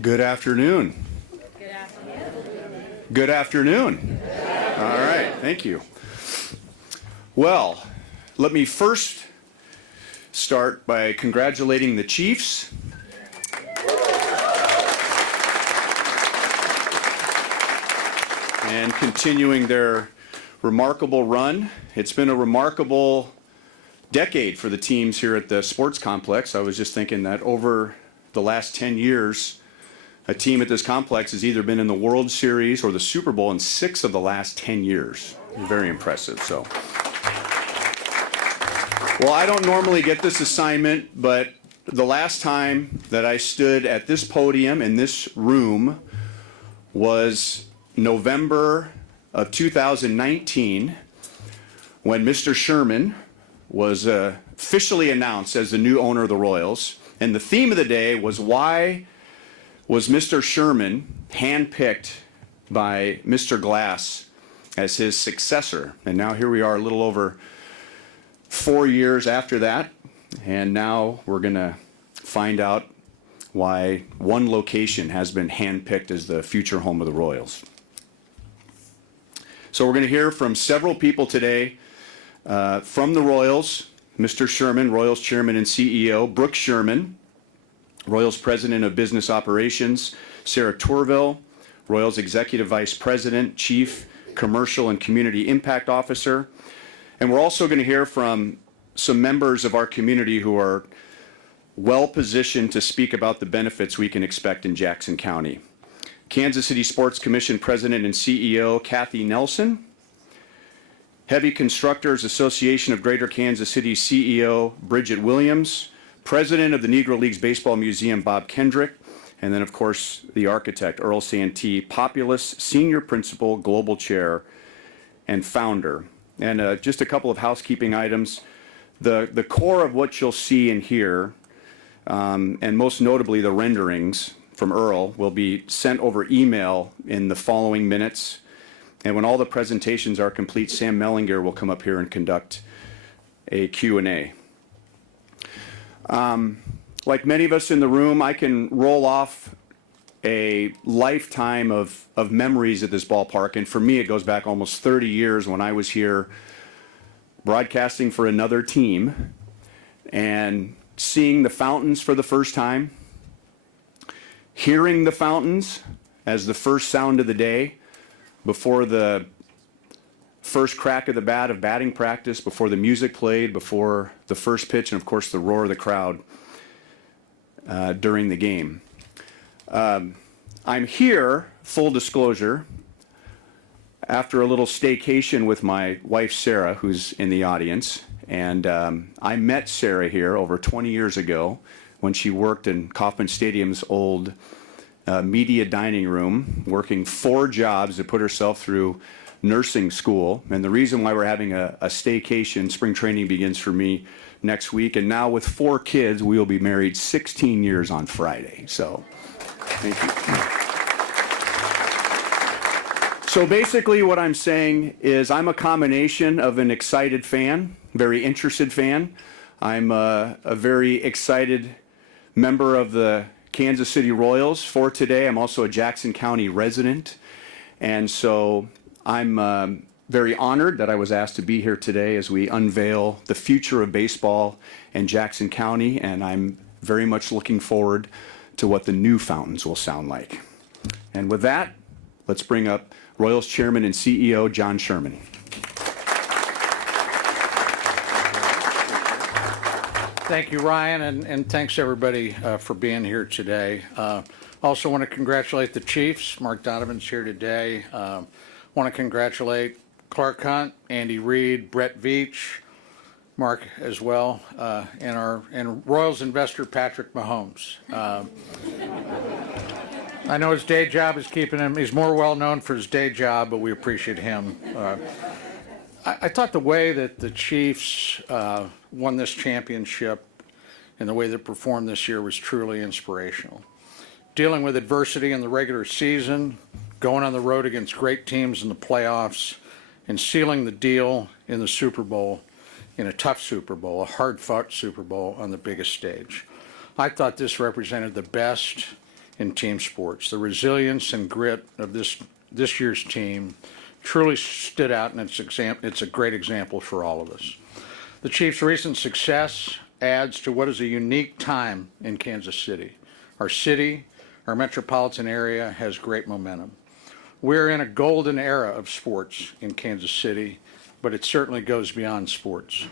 Good afternoon. Good afternoon. Good afternoon. All right, thank you. Well, let me first start by congratulating the Chiefs. And continuing their remarkable run. It's been a remarkable decade for the teams here at the sports complex. I was just thinking that over the last 10 years, a team at this complex has either been in the World Series or the Super Bowl in 6 of the last 10 years. Very impressive. So, well, I don't normally get this assignment, but the last time that I stood at this podium in this room was November of 2019, when Mr. Sherman was officially announced as the new owner of the Royals. And the theme of the day was, why was Mr. Sherman handpicked by Mr. Glass as his successor? And now here we are a little over 4 years after that, and now we're going to find out why one location has been handpicked as the future home of the Royals. So we're going to hear from several people today from the Royals. Mr. Sherman, Royals Chairman and CEO, Brooke Sherman, Royals President of Business Operations, Sarah Tourville, Royals Executive Vice President, Chief Commercial and Community Impact Officer. And we're also going to hear from some members of our community who are well positioned to speak about the benefits we can expect in Jackson County. Kansas City Sports Commission President and CEO Kathy Nelson, Heavy Constructors Association of Greater Kansas City CEO Bridget Williams, President of the Negro Leagues Baseball Museum Bob Kendrick, and then of course the architect Earl Santee, Populous Senior Principal, Global Chair, and Founder. And just a couple of housekeeping items. The core of what you'll see and hear, and most notably the renderings from Earl, will be sent over email in the following minutes. And when all the presentations are complete, Sam Mellinger will come up here and conduct a Q&A. Like many of us in the room, I can roll off a lifetime of memories at this ballpark. And for me, it goes back almost 30 years when I was here broadcasting for another team and seeing the fountains for the first time, hearing the fountains as the first sound of the day before the first crack of the bat of batting practice, before the music played, before the first pitch, and of course the roar of the crowd during the game. I'm here, full disclosure, after a little staycation with my wife Sarah, who's in the audience. And I met Sarah here over 20 years ago when she worked in Kauffman Stadium's old media dining room, working 4 jobs to put herself through nursing school. And the reason why we're having a staycation, spring training begins for me next week. And now with 4 kids, we will be married 16 years on Friday. So thank you. So basically what I'm saying is I'm a combination of an excited fan, very interested fan. I'm a very excited member of the Kansas City Royals for today. I'm also a Jackson County resident. And so I'm very honored that I was asked to be here today as we unveil the future of baseball in Jackson County. And I'm very much looking forward to what the new fountains will sound like. And with that, let's bring up Royals Chairman and CEO John Sherman. Thank you, Ryan, and thanks everybody for being here today. Also want to congratulate the Chiefs. Mark Donovan's here today. Want to congratulate Clark Hunt, Andy Reid, Brett Veach, Mark as well, and Royals investor Patrick Mahomes. I know his day job is keeping him. He's more well known for his day job, but we appreciate him. I thought the way that the Chiefs won this championship and the way they performed this year was truly inspirational. Dealing with adversity in the regular season, going on the road against great teams in the playoffs, and sealing the deal in the Super Bowl, in a tough Super Bowl, a hard-fought Super Bowl on the biggest stage. I thought this represented the best in team sports. The resilience and grit of this year's team truly stood out, and it's a great example for all of us. The Chiefs' recent success adds to what is a unique time in Kansas City. Our city, our metropolitan area has great momentum. We're in a golden era of sports in Kansas City, but it certainly goes beyond sports.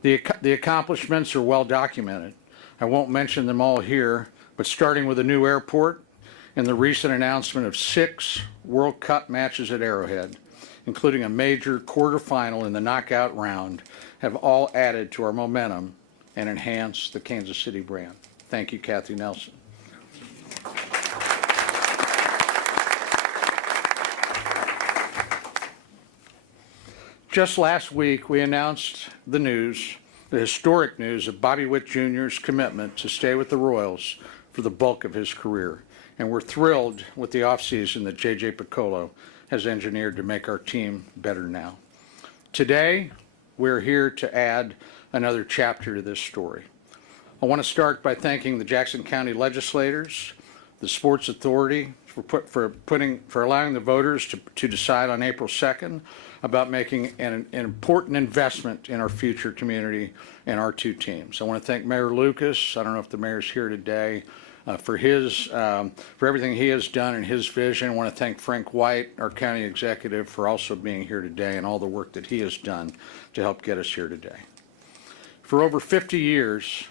The accomplishments are well documented. I won't mention them all here, but starting with a new airport and the recent announcement of 6 World Cup matches at Arrowhead, including a major quarterfinal in the knockout round, have all added to our momentum and enhanced the Kansas City brand. Thank you, Kathy Nelson. Just last week, we announced the historic news of Bobby Witt Jr.'s commitment to stay with the Royals for the bulk of his career. And we're thrilled with the offseason that J.J. Piccolo has engineered to make our team better now. Today, we're here to add another chapter to this story. I want to start by thanking the Jackson County legislators, the Sports Authority for allowing the voters to decide on April 2nd about making an important investment in our future community and our 2 teams. I want to thank Mayor Lucas. I don't know if the mayor's here today. For everything he has done and his vision. I want to thank Frank White, our county executive, for also being here today and all the work that he has done to help get us here today. For over 50 years,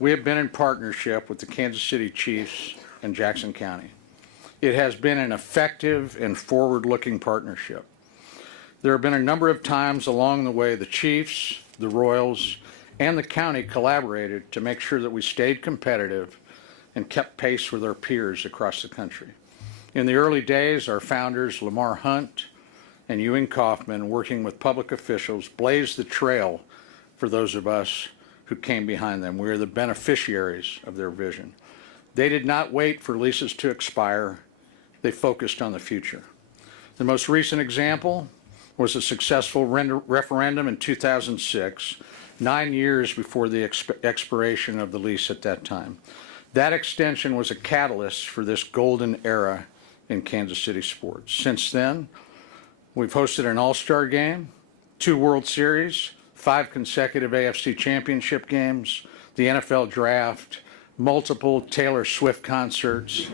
we have been in partnership with the Kansas City Chiefs and Jackson County. It has been an effective and forward-looking partnership. There have been a number of times along the way the Chiefs, the Royals, and the county collaborated to make sure that we stayed competitive and kept pace with our peers across the country. In the early days, our founders, Lamar Hunt and Ewing Kaufman, working with public officials, blazed the trail for those of us who came behind them. We are the beneficiaries of their vision. They did not wait for leases to expire. They focused on the future. The most recent example was a successful referendum in 2006, 9 years before the expiration of the lease at that time. That extension was a catalyst for this golden era in Kansas City sports. Since then, we've hosted an All-Star game, 2 World Series, 5 consecutive AFC Championship games, the NFL Draft, multiple Taylor Swift concerts.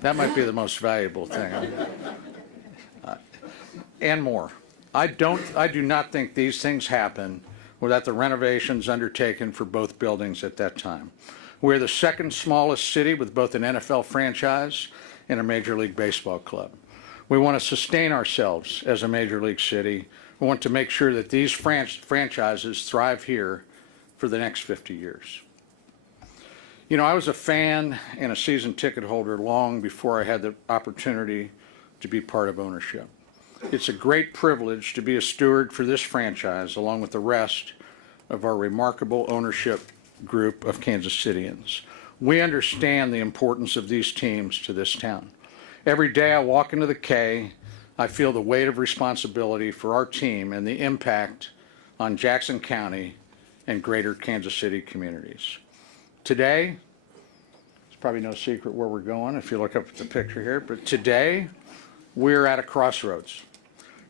That might be the most valuable thing. And more. I do not think these things happen without the renovations undertaken for both buildings at that time. We're the second smallest city with both an NFL franchise and a Major League Baseball club. We want to sustain ourselves as a Major League city. We want to make sure that these franchises thrive here for the next 50 years. You know, I was a fan and a season ticket holder long before I had the opportunity to be part of ownership. It's a great privilege to be a steward for this franchise along with the rest of our remarkable ownership group of Kansas Cityans. We understand the importance of these teams to this town. Every day I walk into the K, I feel the weight of responsibility for our team and the impact on Jackson County and greater Kansas City communities. Today, it's probably no secret where we're going if you look up at the picture here, but today we're at a crossroads.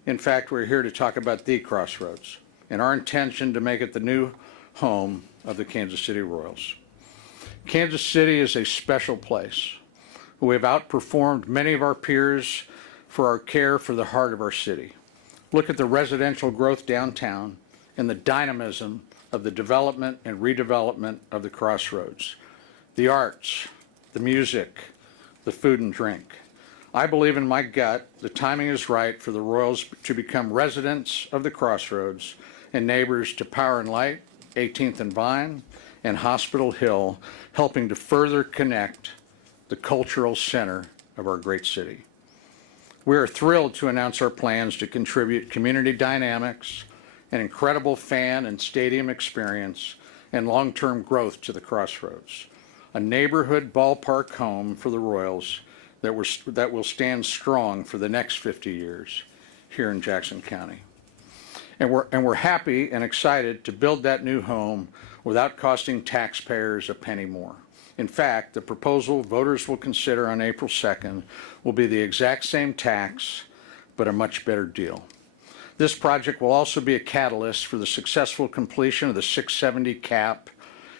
In fact, we're here to talk about the crossroads and our intention to make it the new home of the Kansas City Royals. Kansas City is a special place. We have outperformed many of our peers for our care for the heart of our city. Look at the residential growth downtown and the dynamism of the development and redevelopment of the crossroads. The arts, the music, the food and drink. I believe in my gut the timing is right for the Royals to become residents of the crossroads and neighbors to Power and Light, 18th and Vine, and Hospital Hill, helping to further connect the cultural center of our great city. We are thrilled to announce our plans to contribute community dynamics, an incredible fan and stadium experience, and long-term growth to the crossroads. A neighborhood ballpark home for the Royals that will stand strong for the next 50 years here in Jackson County. And we're happy and excited to build that new home without costing taxpayers a penny more. In fact, the proposal voters will consider on April 2nd will be the exact same tax, but a much better deal. This project will also be a catalyst for the successful completion of the 670 cap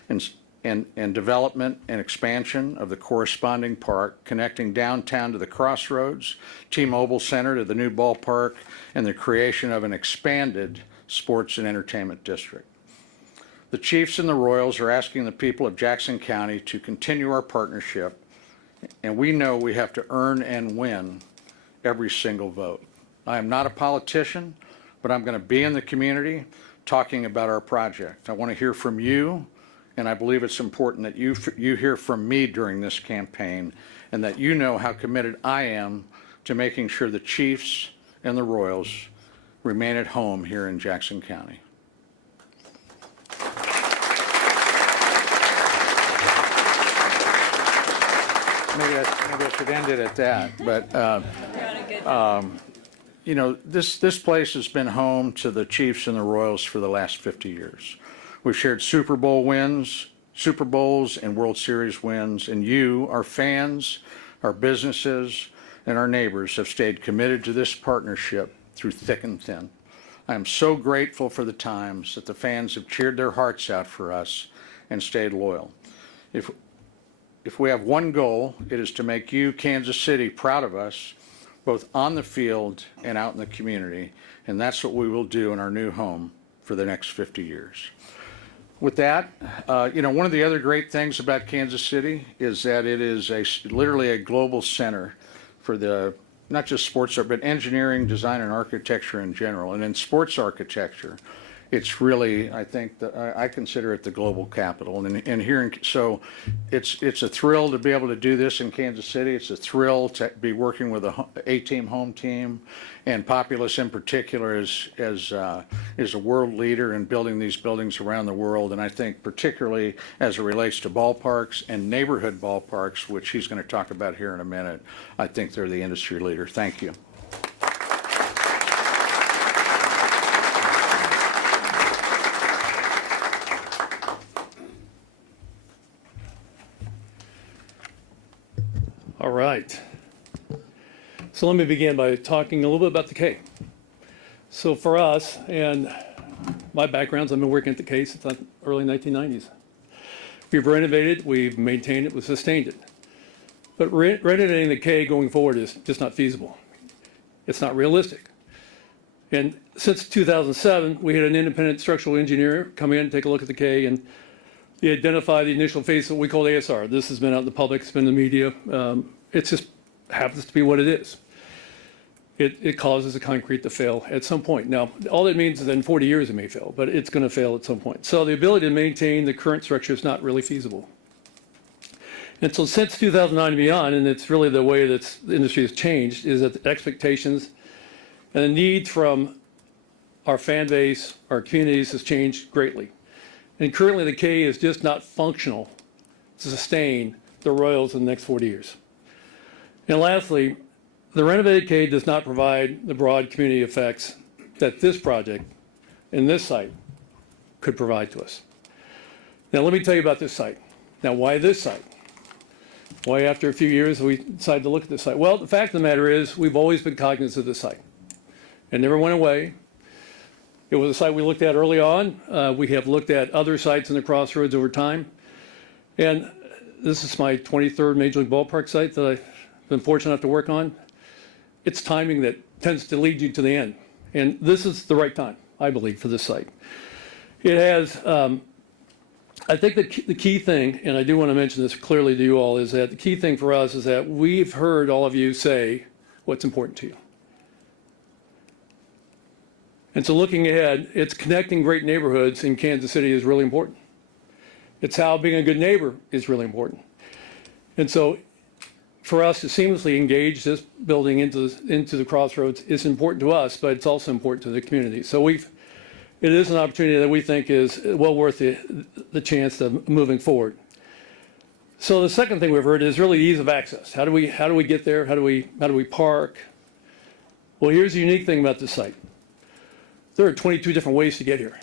and development and expansion of the corresponding park, connecting downtown to the Crossroads, T-Mobile Center to the new ballpark, and the creation of an expanded sports and entertainment district. The Chiefs and the Royals are asking the people of Jackson County to continue our partnership, and we know we have to earn and win every single vote. I am not a politician, but I'm going to be in the community talking about our project. I want to hear from you, and I believe it's important that you hear from me during this campaign, and that you know how committed I am to making sure the Chiefs and the Royals remain at home here in Jackson County. Maybe I should end it at that, but you know, this place has been home to the Chiefs and the Royals for the last 50 years. We've shared Super Bowls and World Series wins, and you, our fans, our businesses, and our neighbors have stayed committed to this partnership through thick and thin. I am so grateful for the times that the fans have cheered their hearts out for us and stayed loyal. If we have one goal, it is to make you, Kansas City, proud of us, both on the field and out in the community, and that's what we will do in our new home for the next 50 years. With that, you know, one of the other great things about Kansas City is that it is literally a global center for not just sports art, but engineering, design, and architecture in general. And in sports architecture, it's really, I think, I consider it the global capital. And here, so it's a thrill to be able to do this in Kansas City. It's a thrill to be working with A-team home team, and Populous in particular is a world leader in building these buildings around the world. And I think particularly as it relates to ballparks and neighborhood ballparks, which he's going to talk about here in a minute, I think they're the industry leader. Thank you. All right. So let me begin by talking a little bit about the K. So for us, and my background's, I've been working at the K since the early 1990s. We've renovated, we've maintained it, we've sustained it. But renovating the K going forward is just not feasible. It's not realistic. And since 2007, we had an independent structural engineer come in and take a look at the K, and they identify the initial phase that we call ASR. This has been out in the public, it's been in the media. It just happens to be what it is. It causes the concrete to fail at some point. Now, all that means is that in 40 years it may fail, but it's going to fail at some point. So the ability to maintain the current structure is not really feasible. And so since 2009 and beyond, and it's really the way that the industry has changed, is that the expectations and the need from our fan base, our communities has changed greatly. And currently the K is just not functional to sustain the Royals in the next 40 years. And lastly, the renovated K does not provide the broad community effects that this project and this site could provide to us. Now let me tell you about this site. Now why this site? Why after a few years we decided to look at this site? Well, the fact of the matter is we've always been cognizant of this site. It never went away. It was a site we looked at early on. We have looked at other sites in the Crossroads over time. And this is my 23rd Major League Ballpark site that I've been fortunate enough to work on. It's timing that tends to lead you to the end. And this is the right time, I believe, for this site. It has, I think the key thing, and I do want to mention this clearly to you all, is that the key thing for us is that we've heard all of you say what's important to you. And so looking ahead, it's connecting great neighborhoods in Kansas City is really important. It's how being a good neighbor is really important. And so for us to seamlessly engage this building into the Crossroads is important to us, but it's also important to the community. So it is an opportunity that we think is well worth the chance of moving forward. So the second thing we've heard is really ease of access. How do we get there? How do we park? Well, here's the unique thing about this site. There are 22 different ways to get here.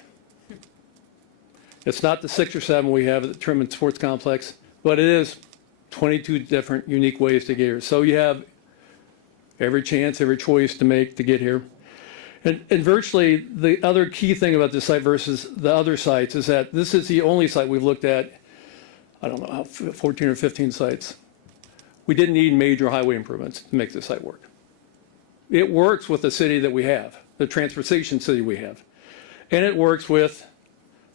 It's not the 6 or 7 we have at the Trimman Sports Complex. but it is 22 different unique ways to get here. So you have every chance, every choice to make to get here. And virtually the other key thing about this site versus the other sites is that this is the only site we've looked at, I don't know, 14 or 15 sites. We didn't need major highway improvements to make this site work. It works with the city that we have, the transportation city we have. And it works with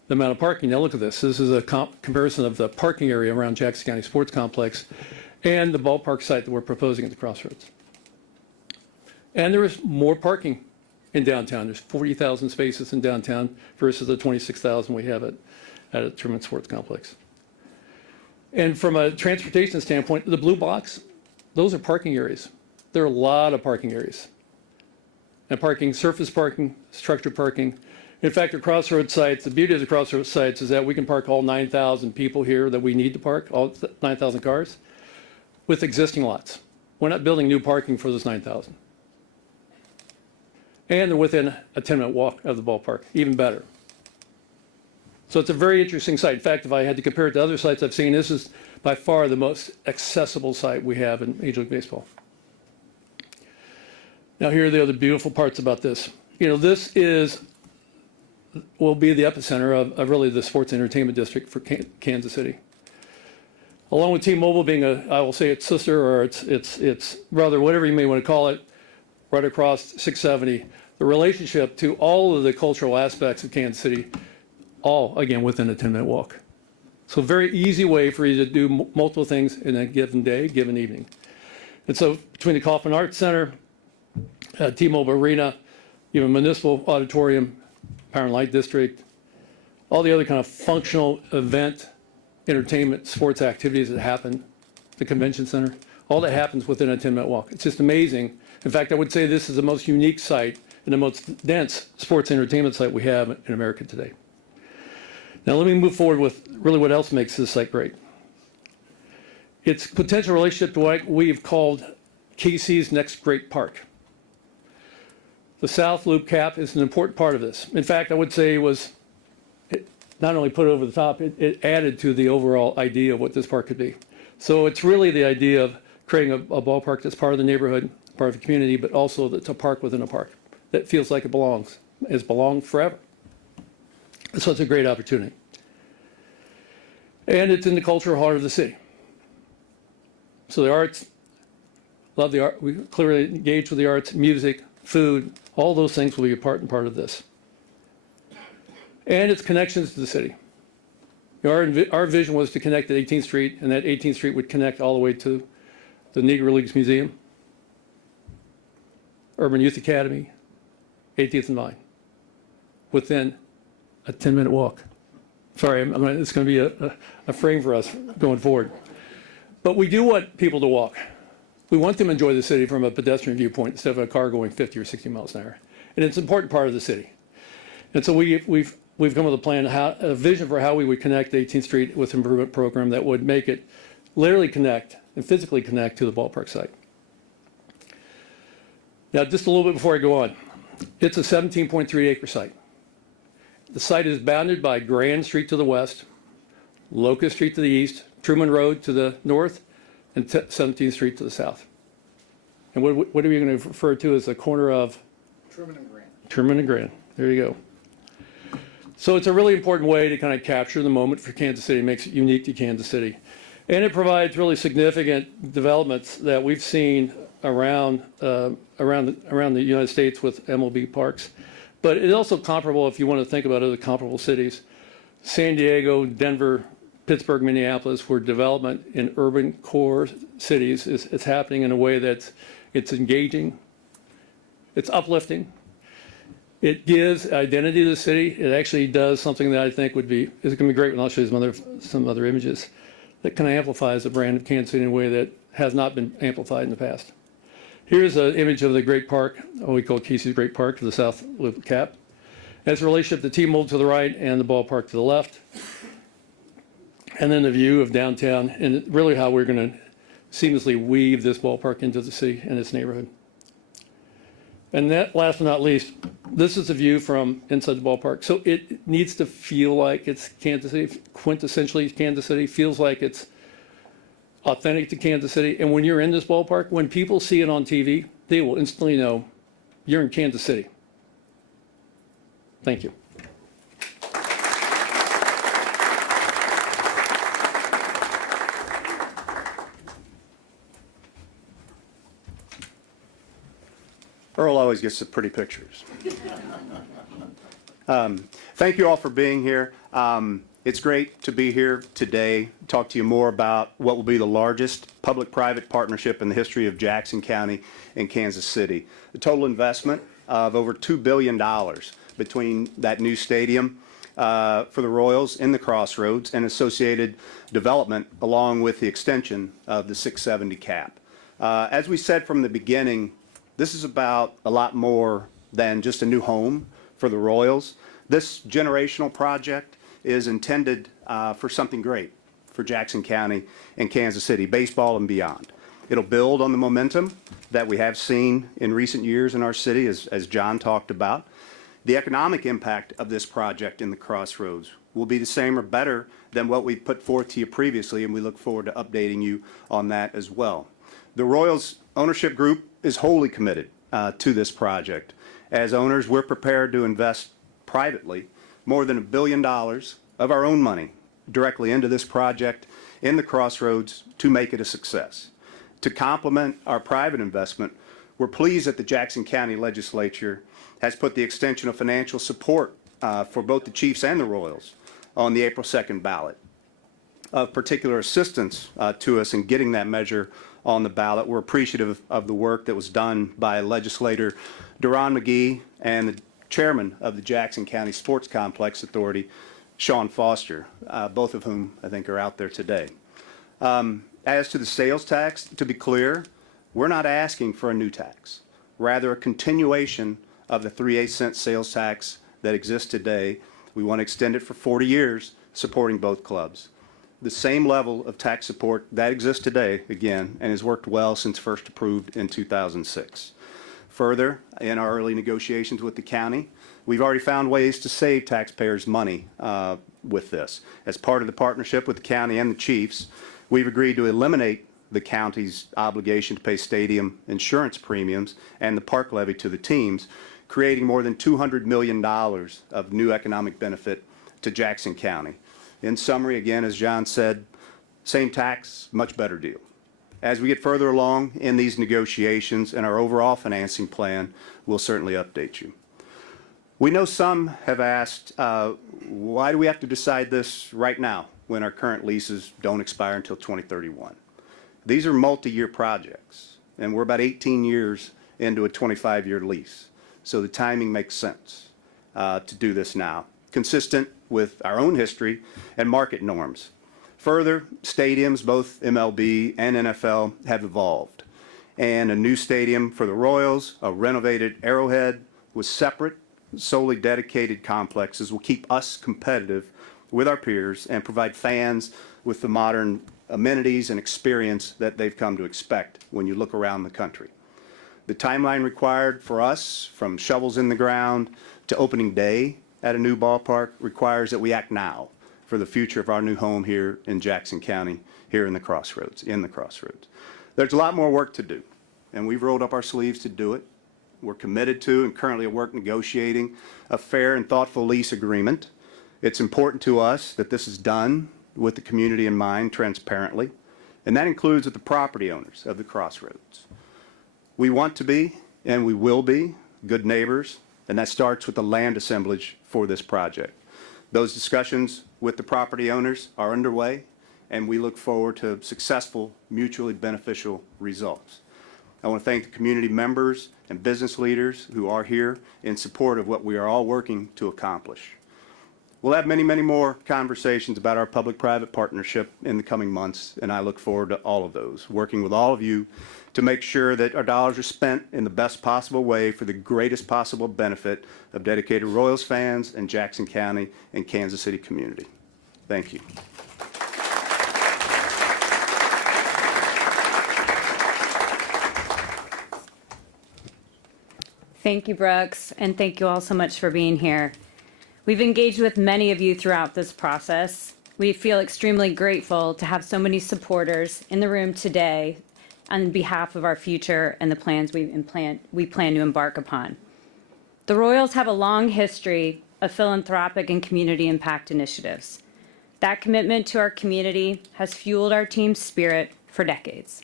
the amount of parking. Now look at this. This is a comparison of the parking area around Jackson County Sports Complex and the ballpark site that we're proposing at the Crossroads. And there is more parking in downtown. There's 40,000 spaces in downtown versus the 26,000 we have at a Truman Sports Complex. And from a transportation standpoint, the blue box, those are parking areas. There are a lot of parking areas. And parking, surface parking, structured parking. In fact, the Crossroads sites, the beauty of the Crossroads sites is that we can park all 9,000 people here that we need to park, all 9,000 cars, with existing lots. We're not building new parking for those 9,000. And they're within a 10-minute walk of the ballpark, even better. So it's a very interesting site. In fact, if I had to compare it to other sites I've seen, this is by far the most accessible site we have in Major League Baseball. Now here are the other beautiful parts about this. You know, this will be the epicenter of really the sports entertainment district for Kansas City. Along with T-Mobile being I will say its sister or its brother, whatever you may want to call it, right across 670, the relationship to all of the cultural aspects of Kansas City, all, again, within a 10-minute walk. So very easy way for you to do multiple things in a given day, given evening. And so between the Kaufman Arts Center, T-Mobile Arena, even Municipal Auditorium, Power and Light District, all the other kind of functional event, entertainment, sports activities that happen, the Convention Center, all that happens within a 10-minute walk. It's just amazing. In fact, I would say this is the most unique site and the most dense sports entertainment site we have in America today. Now let me move forward with really what else makes this site great. Its potential relationship to what we've called KC's next great park. The South Loop Cap is an important part of this. In fact, I would say it not only put it over the top, it added to the overall idea of what this park could be. So it's really the idea of creating a ballpark that's part of the neighborhood, part of the community, but also that's a park within a park that feels like it belongs, has belonged forever. So it's a great opportunity. And it's in the cultural heart of the city. So the arts, love the art, we clearly engage with the arts, music, food, all those things will be a part of this. And its connections to the city. Our vision was to connect at 18th Street, and that 18th Street would connect all the way to the Negro Leagues Museum, Urban Youth Academy, 80th and Vine, within a 10-minute walk. Sorry, it's going to be a frame for us going forward. But we do want people to walk. We want them to enjoy the city from a pedestrian viewpoint instead of a car going 50 or 60 miles an hour. And it's an important part of the city. And so we've come with a plan, a vision for how we would connect 18th Street with an improvement program that would make it literally connect and physically connect to the ballpark site. Now, just a little bit before I go on, it's a 17.3 acre site. The site is bounded by Grand Street to the west, Locust Street to the east, Truman Road to the north, and 17th Street to the south. And what are we going to refer to as the corner of? Truman and Grand. Truman and Grand. There you go. So it's a really important way to kind of capture the moment for Kansas City. It makes it unique to Kansas City. And it provides really significant developments that we've seen around the United States with MLB parks. But it's also comparable if you want to think about other comparable cities. San Diego, Denver, Pittsburgh, Minneapolis, where development in urban core cities is happening in a way that's engaging, it's uplifting, it gives identity to the city. It actually does something that I think is going to be great, and I'll show you some other images that kind of amplifies the brand of Kansas City in a way that has not been amplified in the past. Here's an image of the great park, what we call Casey's Great Park to the South Loop Cap. As a relationship to T-Mobile to the right and the ballpark to the left. And then the view of downtown and really how we're going to seamlessly weave this ballpark into the city and its neighborhood. And that, last but not least, this is the view from inside the ballpark. So it needs to feel like it's Kansas City, quintessentially Kansas City, feels like it's authentic to Kansas City. And when you're in this ballpark, when people see it on TV, they will instantly know you're in Kansas City. Thank you. Earl always gets the pretty pictures. Thank you all for being here. It's great to be here today, talk to you more about what will be the largest public-private partnership in the history of Jackson County and Kansas City. The total investment of over $2 billion between that new stadium for the Royals in the Crossroads and associated development along with the extension of the 670 cap. As we said from the beginning, this is about a lot more than just a new home for the Royals. This generational project is intended for something great for Jackson County and Kansas City, baseball and beyond. It'll build on the momentum that we have seen in recent years in our city, as John talked about. The economic impact of this project in the Crossroads will be the same or better than what we put forth to you previously, and we look forward to updating you on that as well. The Royals ownership group is wholly committed to this project. As owners, we're prepared to invest privately more than $1 billion of our own money directly into this project in the Crossroads to make it a success. To complement our private investment, we're pleased that the Jackson County Legislature has put the extension of financial support for both the Chiefs and the Royals on the April 2nd ballot. Of particular assistance to us in getting that measure on the ballot, we're appreciative of the work that was done by legislator Duron McGee and the chairman of the Jackson County Sports Complex Authority, Sean Foster, both of whom I think are out there today. As to the sales tax, to be clear, we're not asking for a new tax, rather a continuation of the 3/8 sales tax that exists today. We want to extend it for 40 years, supporting both clubs. The same level of tax support that exists today, again, and has worked well since first approved in 2006. Further, in our early negotiations with the county, we've already found ways to save taxpayers money with this. As part of the partnership with the county and the Chiefs, we've agreed to eliminate the county's obligation to pay stadium insurance premiums and the park levy to the teams, creating more than $200 million of new economic benefit to Jackson County. In summary, again, as John said, same tax, much better deal. As we get further along in these negotiations and our overall financing plan, we'll certainly update you. We know some have asked, why do we have to decide this right now when our current leases don't expire until 2031? These are multi-year projects, and we're about 18 years into a 25-year lease. So the timing makes sense to do this now, consistent with our own history and market norms. Further, stadiums, both MLB and NFL, have evolved. And a new stadium for the Royals, a renovated Arrowhead, with separate, solely dedicated complexes will keep us competitive with our peers and provide fans with the modern amenities and experience that they've come to expect when you look around the country. The timeline required for us, from shovels in the ground to opening day at a new ballpark, requires that we act now for the future of our new home here in Jackson County, here in the Crossroads. There's a lot more work to do, and we've rolled up our sleeves to do it. We're committed to and currently at work negotiating a fair and thoughtful lease agreement. It's important to us that this is done with the community in mind, transparently, and that includes with the property owners of the Crossroads. We want to be, and we will be, good neighbors, and that starts with the land assemblage for this project. Those discussions with the property owners are underway, and we look forward to successful, mutually beneficial results. I want to thank the community members and business leaders who are here in support of what we are all working to accomplish. We'll have many, many more conversations about our public-private partnership in the coming months, and I look forward to all of those, working with all of you to make sure that our dollars are spent in the best possible way for the greatest possible benefit of dedicated Royals fans and Jackson County and Kansas City community. Thank you. Thank you, Brooks, and thank you all so much for being here. We've engaged with many of you throughout this process, We feel extremely grateful to have so many supporters in the room today on behalf of our future and the plans we plan to embark upon. The Royals have a long history of philanthropic and community impact initiatives. That commitment to our community has fueled our team's spirit for decades.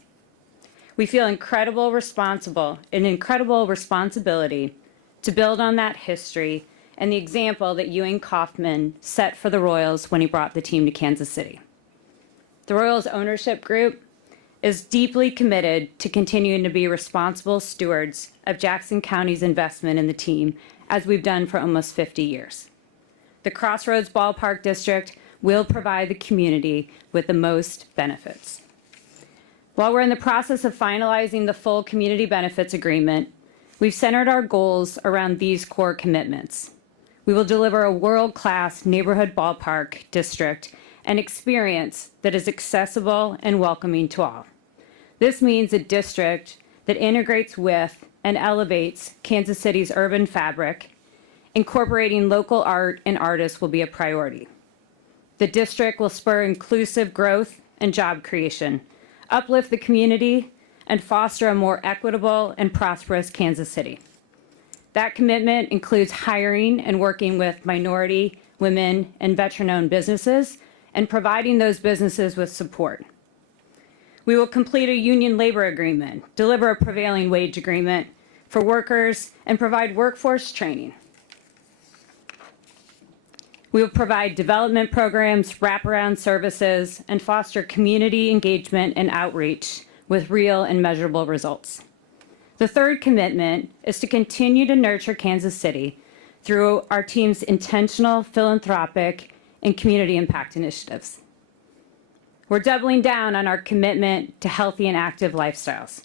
We feel an incredible responsibility to build on that history and the example that Ewing Kauffman set for the Royals when he brought the team to Kansas City. The Royals ownership group is deeply committed to continuing to be responsible stewards of Jackson County's investment in the team, as we've done for almost 50 years. The Crossroads Ballpark District will provide the community with the most benefits. While we're in the process of finalizing the full community benefits agreement, we've centered our goals around these core commitments. We will deliver a world-class neighborhood ballpark district and experience that is accessible and welcoming to all. This means a district that integrates with and elevates Kansas City's urban fabric. Incorporating local art and artists will be a priority. The district will spur inclusive growth and job creation, uplift the community, and foster a more equitable and prosperous Kansas City. That commitment includes hiring and working with minority, women, and veteran-owned businesses, and providing those businesses with support. We will complete a union labor agreement, deliver a prevailing wage agreement for workers, and provide workforce training. We will provide development programs, wraparound services, and foster community engagement and outreach with real and measurable results. The third commitment is to continue to nurture Kansas City through our team's intentional philanthropic and community impact initiatives. We're doubling down on our commitment to healthy and active lifestyles,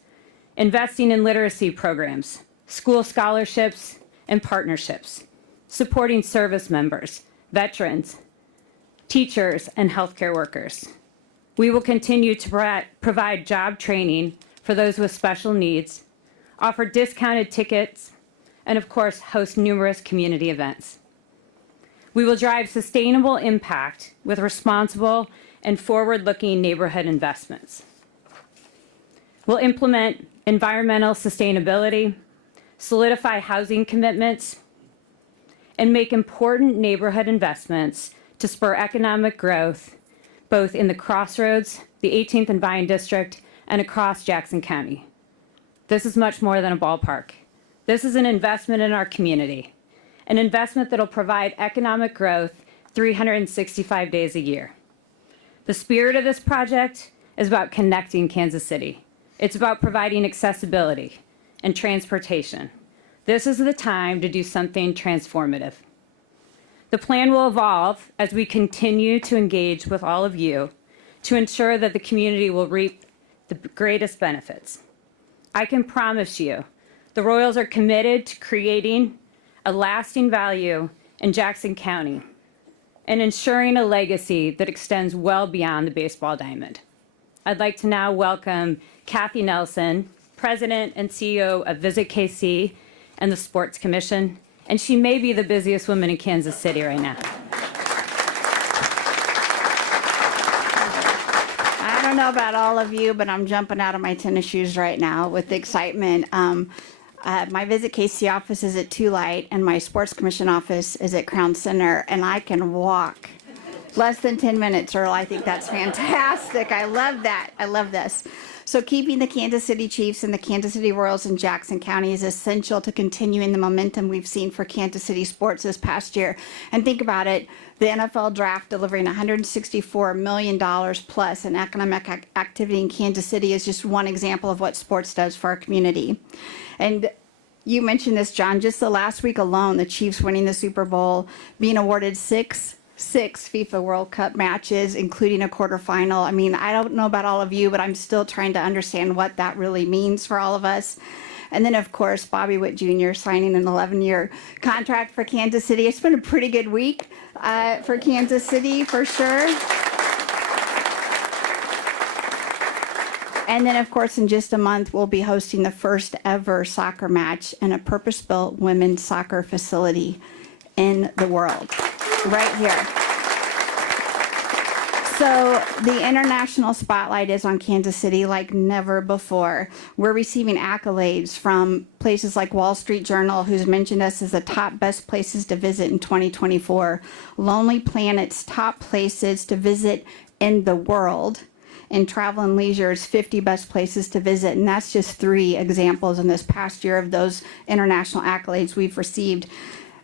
investing in literacy programs, school scholarships, and partnerships, supporting service members, veterans, teachers, and healthcare workers. We will continue to provide job training for those with special needs, offer discounted tickets, and of course, host numerous community events. We will drive sustainable impact with responsible and forward-looking neighborhood investments. We'll implement environmental sustainability, solidify housing commitments, and make important neighborhood investments to spur economic growth, both in the Crossroads, the 18th and Vine District, and across Jackson County. This is much more than a ballpark. This is an investment in our community, an investment that will provide economic growth 365 days a year. The spirit of this project is about connecting Kansas City. It's about providing accessibility and transportation. This is the time to do something transformative. The plan will evolve as we continue to engage with all of you to ensure that the community will reap the greatest benefits. I can promise you, the Royals are committed to creating a lasting value in Jackson County and ensuring a legacy that extends well beyond the baseball diamond. I'd like to now welcome Kathy Nelson, President and CEO of Visit KC and the Sports Commission, and she may be the busiest woman in Kansas City right now. I don't know about all of you, but I'm jumping out of my tennis shoes right now with excitement. My Visit KC office is at Two Light, and my Sports Commission office is at Crown Center, and I can walk less than 10 minutes, Earl. I think that's fantastic. I love that. I love this. So keeping the Kansas City Chiefs and the Kansas City Royals in Jackson County is essential to continuing the momentum we've seen for Kansas City sports this past year. And think about it, the NFL draft delivering $164 million plus in economic activity in Kansas City is just one example of what sports does for our community. And you mentioned this, John, just the last week alone, the Chiefs winning the Super Bowl, being awarded six FIFA World Cup matches, including a quarterfinal. I mean, I don't know about all of you, but I'm still trying to understand what that really means for all of us. And then, of course, Bobby Witt Jr. signing an 11-year contract for Kansas City. It's been a pretty good week for Kansas City, for sure. And then, of course, in just a month, we'll be hosting the first ever soccer match in a purpose-built women's soccer facility in the world. Right here. So the international spotlight is on Kansas City like never before. We're receiving accolades from places like Wall Street Journal, who's mentioned us as the top best places to visit in 2024. Lonely Planet's top places to visit in the world. And Travel and Leisure's 50 best places to visit. And that's just 3 examples in this past year of those international accolades we've received.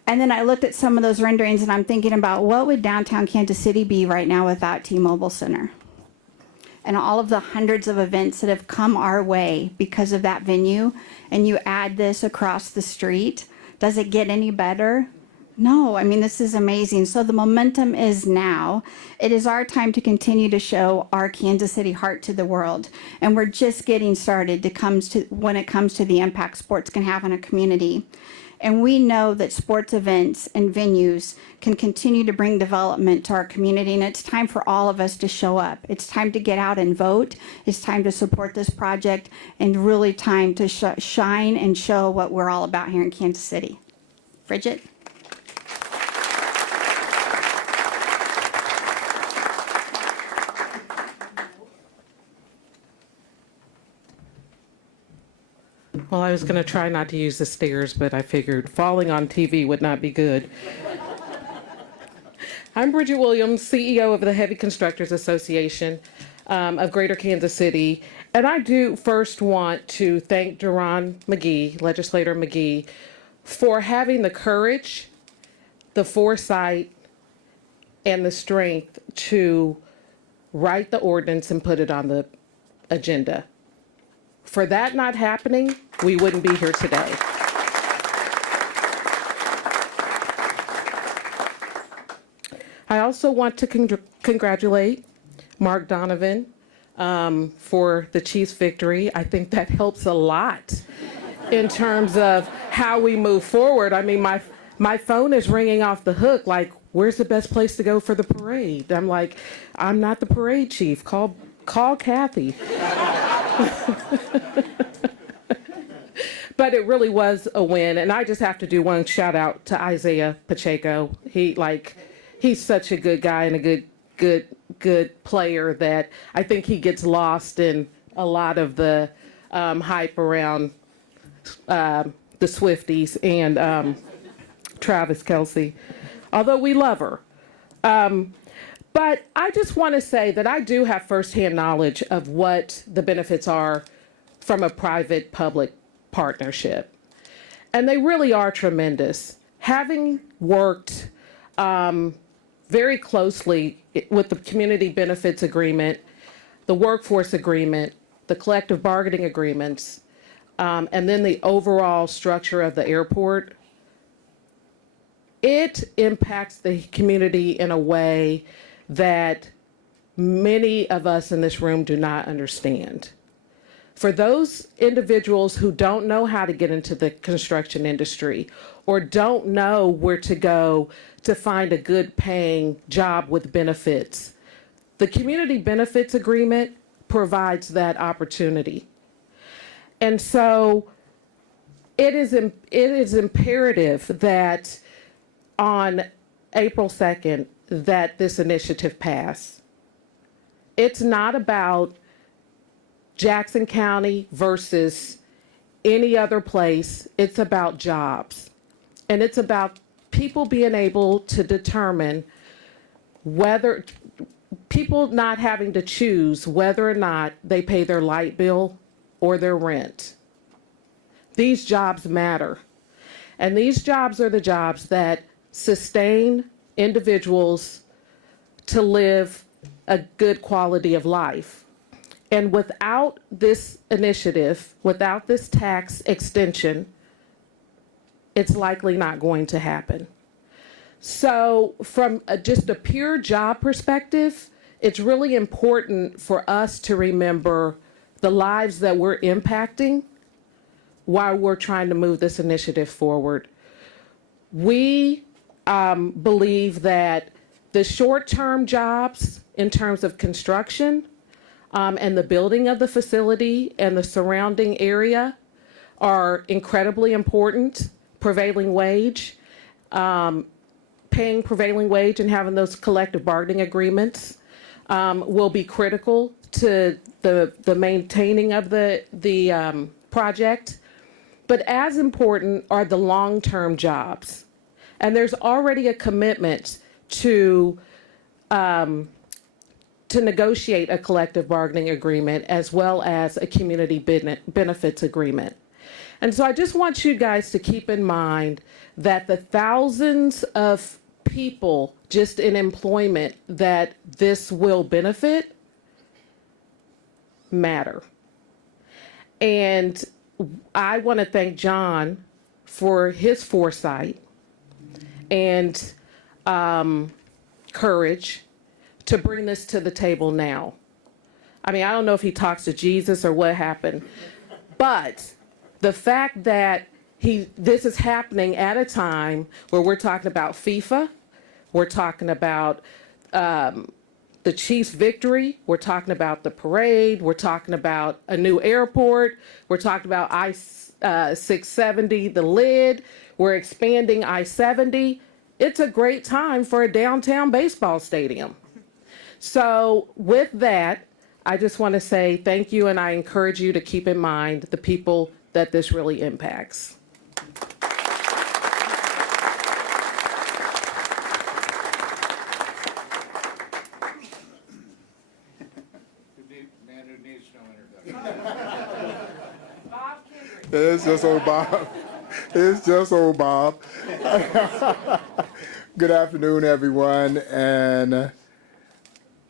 And then I looked at some of those renderings and I'm thinking about what would downtown Kansas City be right now without T-Mobile Center? And all of the hundreds of events that have come our way because of that venue, and you add this across the street, does it get any better? No, I mean, this is amazing. So the momentum is now. It is our time to continue to show our Kansas City heart to the world. And we're just getting started when it comes to the impact sports can have on a community. And we know that sports events and venues can continue to bring development to our community. And it's time for all of us to show up. It's time to get out and vote. It's time to support this project, and really time to shine and show what we're all about here in Kansas City. Bridget? Well, I was going to try not to use the stairs, but I figured falling on TV would not be good. I'm Bridget Williams, CEO of the Heavy Constructors Association of Greater Kansas City. And I do first want to thank Duron McGee, Legislator McGee, for having the courage, the foresight, and the strength to write the ordinance and put it on the agenda. For that not happening, we wouldn't be here today. I also want to congratulate Mark Donovan for the Chiefs' victory. I think that helps a lot in terms of how we move forward. I mean, my phone is ringing off the hook like, where's the best place to go for the parade? I'm like, I'm not the parade chief. Call Kathy. But it really was a win, and I just have to do one shout out to Isaiah Pacheco. He's such a good guy and a good player that I think he gets lost in a lot of the hype around the Swifties and Travis Kelce, although we love her. But I just want to say that I do have firsthand knowledge of what the benefits are from a private-public partnership. And they really are tremendous. Having worked very closely with the Community Benefits Agreement, the Workforce Agreement, the collective bargaining agreements, and then the overall structure of the airport, it impacts the community in a way that many of us in this room do not understand. For those individuals who don't know how to get into the construction industry or don't know where to go to find a good paying job with benefits, the Community Benefits Agreement provides that opportunity. And so it is imperative that on April 2nd, that this initiative pass. It's not about Jackson County versus any other place. It's about jobs. And it's about people being able to determine whether, people not having to choose whether or not they pay their light bill or their rent. These jobs matter. And these jobs are the jobs that sustain individuals to live a good quality of life. And without this initiative, without this tax extension, it's likely not going to happen. So from just a pure job perspective, it's really important for us to remember the lives that we're impacting while we're trying to move this initiative forward. We believe that the short-term jobs in terms of construction and the building of the facility and the surrounding area are incredibly important. Prevailing wage, paying prevailing wage and having those collective bargaining agreements will be critical to the maintaining of the project. But as important are the long-term jobs. And there's already a commitment to negotiate a collective bargaining agreement as well as a community benefits agreement. And so I just want you guys to keep in mind that the thousands of people just in employment that this will benefit matter. And I want to thank John for his foresight and courage to bring this to the table now. I mean, I don't know if he talks to Jesus or what happened, but the fact that this is happening at a time where we're talking about FIFA, we're talking about the Chiefs' victory, we're talking about the parade, we're talking about a new airport, we're talking about I-670, the lid, we're expanding I-70. It's a great time for a downtown baseball stadium. So with that, I just want to say thank you, and I encourage you to keep in mind the people that this really impacts. Man who needs no introduction. It's just old Bob. It's just old Bob. Good afternoon, everyone. And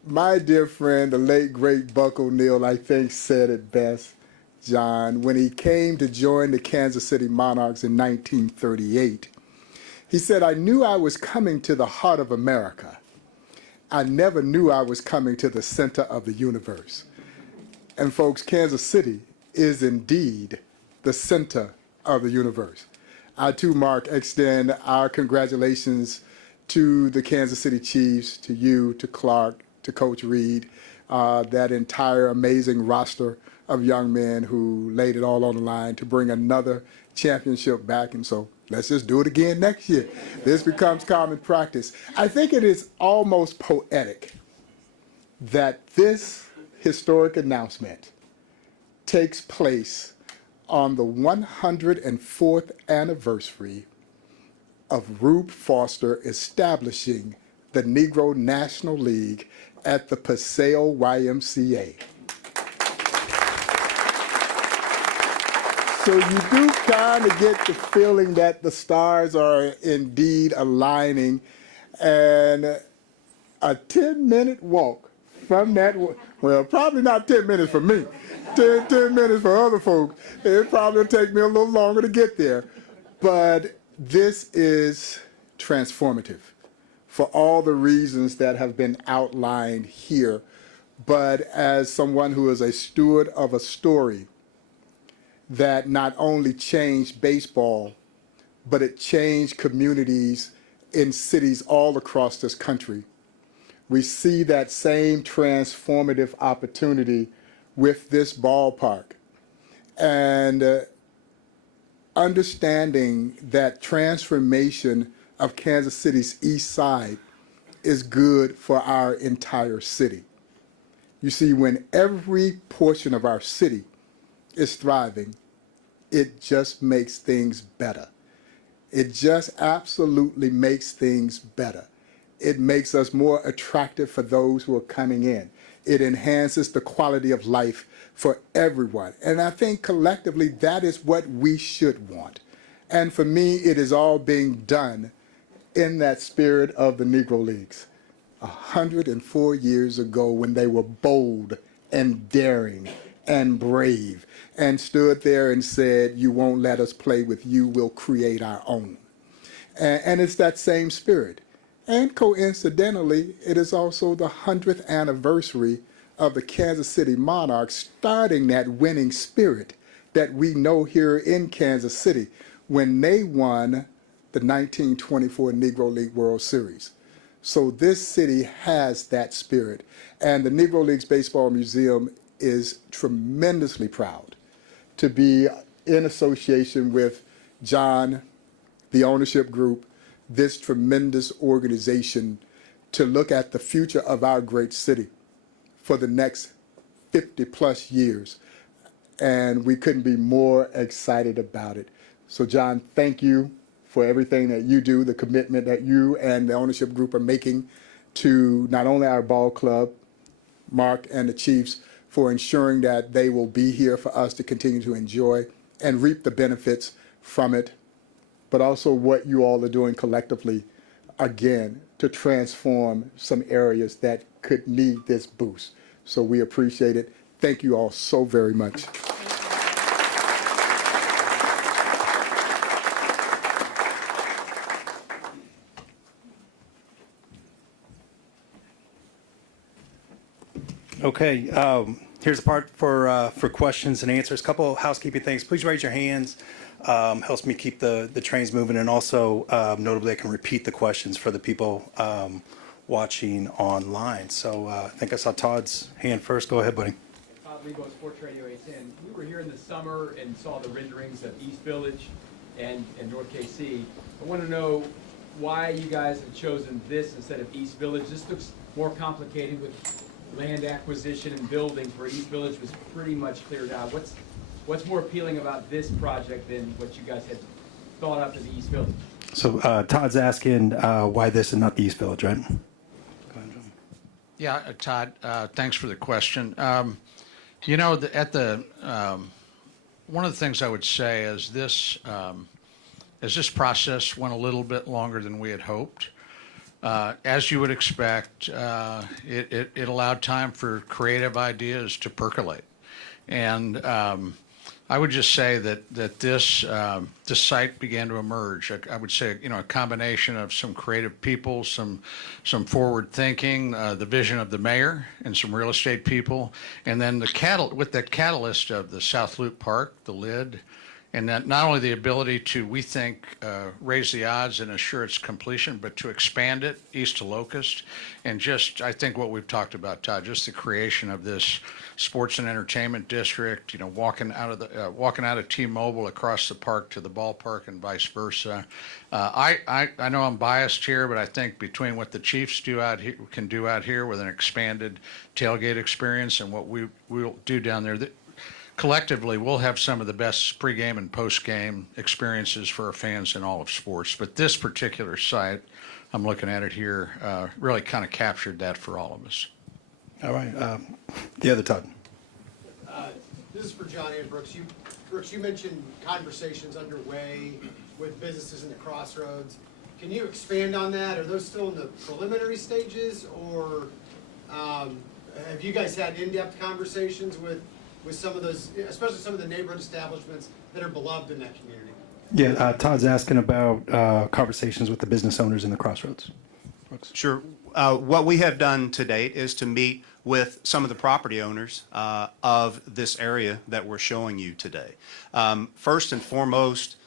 my dear friend, the late, great Buck O'Neill, I think said it best, John, when he came to join the Kansas City Monarchs in 1938. He said, "I knew I was coming to the heart of America. I never knew I was coming to the center of the universe." And folks, Kansas City is indeed the center of the universe. I too, Mark, extend our congratulations to the Kansas City Chiefs, to you, to Clark, to Coach Reed, that entire amazing roster of young men who laid it all on the line to bring another championship back. And so let's just do it again next year. This becomes common practice. I think it is almost poetic that this historic announcement takes place on the 104th anniversary of Rube Foster establishing the Negro National League at the Paseo YMCA. So you do kind of get the feeling that the stars are indeed aligning, and a 10-minute walk from that, well, probably not 10 minutes for me, 10 minutes for other folks. It probably will take me a little longer to get there. But this is transformative for all the reasons that have been outlined here. But as someone who is a steward of a story that not only changed baseball, but it changed communities in cities all across this country, we see that same transformative opportunity with this ballpark. And understanding that transformation of Kansas City's east side is good for our entire city. You see, when every portion of our city is thriving, it just makes things better. It just absolutely makes things better. It makes us more attractive for those who are coming in. It enhances the quality of life for everyone. And I think collectively that is what we should want. And for me, it is all being done in that spirit of the Negro Leagues. 104 years ago, when they were bold and daring and brave and stood there and said, "You won't let us play with you, we'll create our own." And it's that same spirit. And coincidentally, it is also the 100th anniversary of the Kansas City Monarchs starting that winning spirit that we know here in Kansas City when they won the 1924 Negro League World Series. So this city has that spirit. And the Negro Leagues Baseball Museum is tremendously proud to be in association with John, the ownership group, this tremendous organization to look at the future of our great city. for the next 50-plus years. And we couldn't be more excited about it. So, John, thank you for everything that you do, the commitment that you and the ownership group are making to not only our ball club, Mark and the Chiefs, for ensuring that they will be here for us to continue to enjoy and reap the benefits from it, but also what you all are doing collectively, again, to transform some areas that could need this boost. So we appreciate it. Thank you all so very much. Okay, here's a part for questions and answers. Couple housekeeping things. Please raise your hands. Helps me keep the trains moving, and also notably I can repeat the questions for the people watching online. So I think I saw Todd's hand first. Go ahead, buddy. Todd Lebo, Sports Radio 810. We were here in the summer and saw the renderings of East Village and North KC. I want to know why you guys have chosen this instead of East Village. This looks more complicated with land acquisition and buildings, where East Village was pretty much cleared out. What's more appealing about this project than what you guys had thought up for the East Village? So Todd's asking why this and not the East Village, right? Go ahead, John. Yeah, Todd, thanks for the question. You know, one of the things I would say is this process went a little bit longer than we had hoped. As you would expect, it allowed time for creative ideas to percolate. And I would just say that this site began to emerge. I would say, you know, a combination of some creative people, some forward thinking, the vision of the mayor and some real estate people, and then with the catalyst of the South Loop Park, the lid, and that not only the ability to, we think, raise the odds and assure its completion, but to expand it east to Locust, and just, I think what we've talked about, Todd, just the creation of this sports and entertainment district, you know, walking out of T-Mobile across the park to the ballpark and vice versa. I know I'm biased here, but I think between what the Chiefs can do out here with an expanded tailgate experience and what we'll do down there, collectively, we'll have some of the best pregame and postgame experiences for our fans in all of sports. But this particular site, I'm looking at it here, really kind of captured that for all of us. All right, the other Todd. This is for John and Brooks. Brooks, you mentioned conversations underway with businesses in the crossroads. Can you expand on that? Are those still in the preliminary stages, or have you guys had in-depth conversations with some of those, especially some of the neighborhood establishments that are beloved in that community? Yeah, Todd's asking about conversations with the business owners in the crossroads. Brooks. Sure. What we have done to date is to meet with some of the property owners of this area that we're showing you today. First and foremost,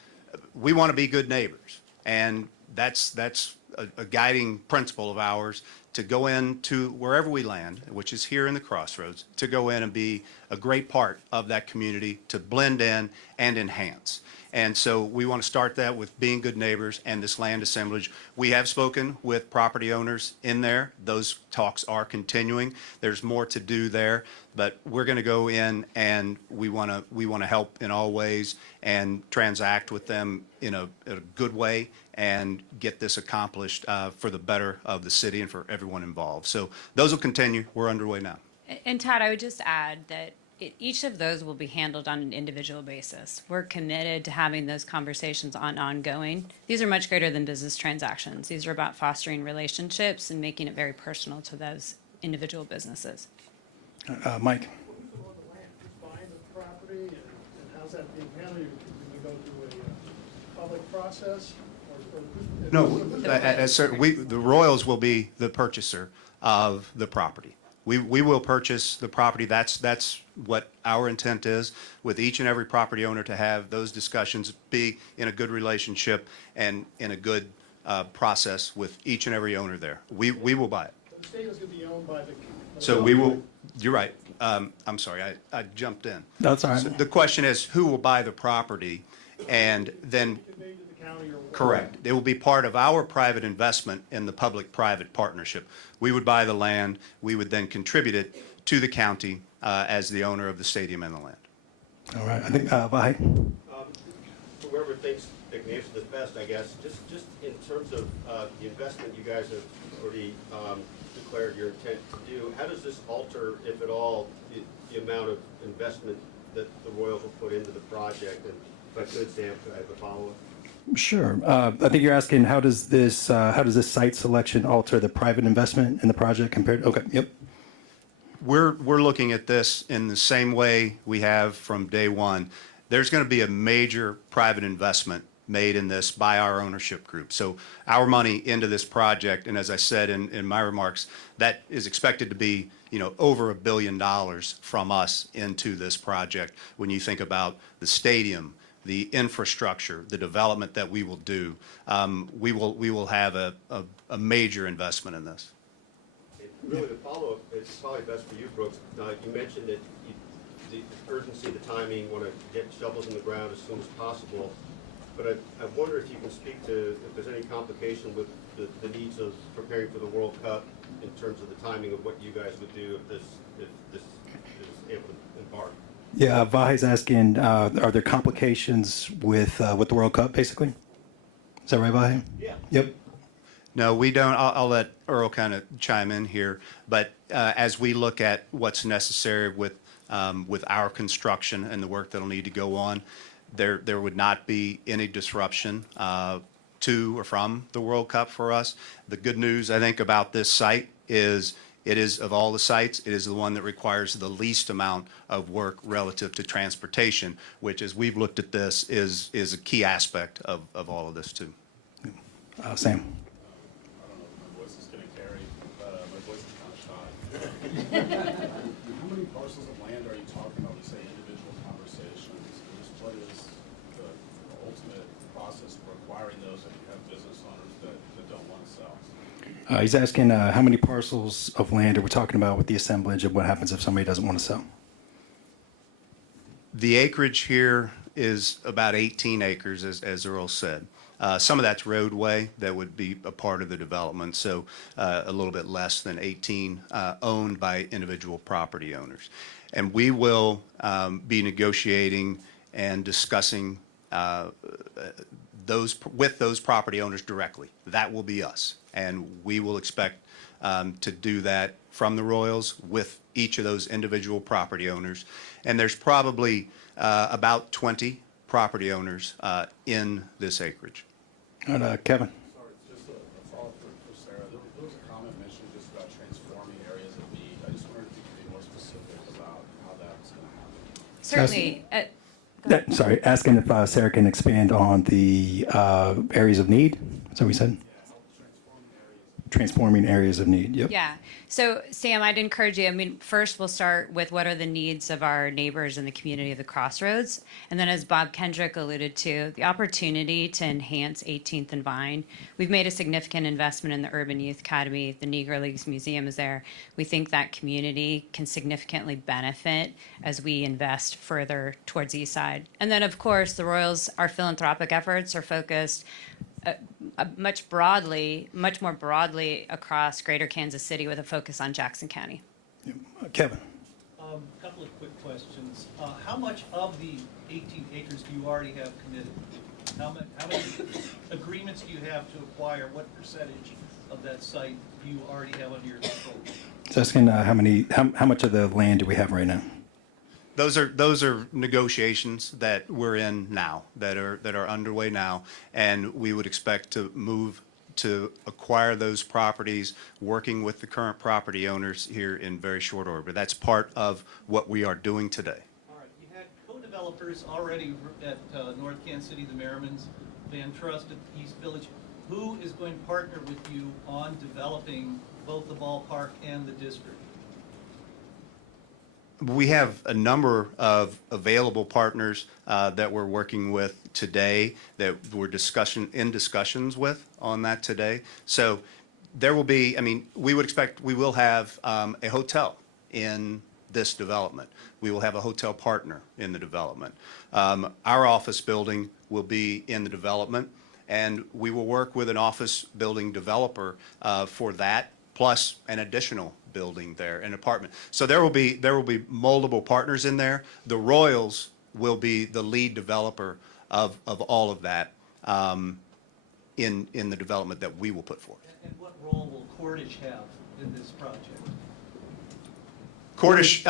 we want to be good neighbors, and that's a guiding principle of ours, to go into wherever we land, which is here in the crossroads, to go in and be a great part of that community, to blend in and enhance. And so we want to start that with being good neighbors and this land assemblage. We have spoken with property owners in there. Those talks are continuing. There's more to do there, but we're going to go in and we want to help in all ways and transact with them in a good way and get this accomplished for the better of the city and for everyone involved. So those will continue. We're underway now. And Todd, I would just add that each of those will be handled on an individual basis. We're committed to having those conversations ongoing. These are much greater than business transactions. These are about fostering relationships and making it very personal to those individual businesses. Mike. Buying the property, and how's that being handled? Can we go through a public process? No, the Royals will be the purchaser of the property. We will purchase the property. That's what our intent is, with each and every property owner, to have those discussions, be in a good relationship and in a good process with each and every owner there. We will buy it. The state is going to be owned by the. So we will. You're right. I'm sorry. I jumped in. That's all right. So the question is, who will buy the property, and then. Correct. It will be part of our private investment in the public-private partnership. We would buy the land. We would then contribute it to the county as the owner of the stadium and the land. All right, I think, Vahe? Whoever thinks they can answer this best, I guess, just in terms of the investment you guys have already declared your intent to do, how does this alter, if at all, the amount of investment that the Royals will put into the project? And if I could, Sam, could I have a follow-up? Sure. I think you're asking how does this site selection alter the private investment in the project compared? Okay. Yep. We're looking at this in the same way we have from day one. There's going to be a major private investment made in this by our ownership group. So our money into this project, and as I said in my remarks, that is expected to be, over $1 billion from us into this project. When you think about the stadium, the infrastructure, the development that we will do, we will have a major investment in this. Really, the follow-up is probably best for you, Brooks. You mentioned that the urgency, the timing, want to get shovels in the ground as soon as possible. But I wonder if you can speak to if there's any complication with the needs of preparing for the World Cup in terms of the timing of what you guys would do if this is able to embark. Yeah, Vahe's asking, are there complications with the World Cup, basically? Is that right, Vahe? Yeah. Yep. No, we don't. I'll let Earl kind of chime in here. But as we look at what's necessary with our construction and the work that'll need to go on, there would not be any disruption to or from the World Cup for us. The good news, I think, about this site is it is, of all the sites, it is the one that requires the least amount of work relative to transportation, which, as we've looked at this, is a key aspect of all of this, too. Sam. How many parcels of land are you talking about? We say individual conversations. What is the ultimate process for acquiring those if you have business owners that don't want to sell? He's asking how many parcels of land are we talking about with the assemblage, and what happens if somebody doesn't want to sell? The acreage here is about 18 acres, as Earl said. Some of that's roadway that would be a part of the development, so a little bit less than 18 owned by individual property owners. And we will be negotiating and discussing with those property owners directly. That will be us, and we will expect to do that from the Royals with each of those individual property owners. And there's probably about 20 property owners in this acreage. And, Kevin. Sorry, just a follow-up for Sarah. There was a comment mentioned just about transforming areas of need. I just wondered if you could be more specific about how that's going to happen. Certainly. Sorry, asking if Sarah can expand on the areas of need. Is that what we said? Transforming areas of need. Yep. Yeah. So, Sam, I'd encourage you. I mean, first we'll start with what are the needs of our neighbors in the community of the Crossroads. And then, as Bob Kendrick alluded to, the opportunity to enhance 18th and Vine. We've made a significant investment in the Urban Youth Academy. The Negro Leagues Museum is there. We think that community can significantly benefit as we invest further towards East Side. And then, of course, the Royals, our philanthropic efforts are focused much more broadly across greater Kansas City with a focus on Jackson County. Kevin. A couple of quick questions. How much of the 18 acres do you already have committed? How many agreements do you have to acquire? What percentage of that site do you already have under your control? So asking how much of the land do we have right now? Those are negotiations that we're in now, that are underway now, and we would expect to move to acquire those properties, working with the current property owners here in very short order. But that's part of what we are doing today. All right. You had co-developers already at North Kansas City, the Merrimans, Van Trust at East Village. Who is going to partner with you on developing both the ballpark and the district? We have a number of available partners that we're working with today, that we're in discussions with on that today. So there will be, we would expect we will have a hotel in this development. We will have a hotel partner in the development. Our office building will be in the development, and we will work with an office building developer for that, plus an additional building there, an apartment. So there will be multiple partners in there. The Royals will be the lead developer of all of that in the development that we will put forth. And what role will Cordage have in this project? Cordish,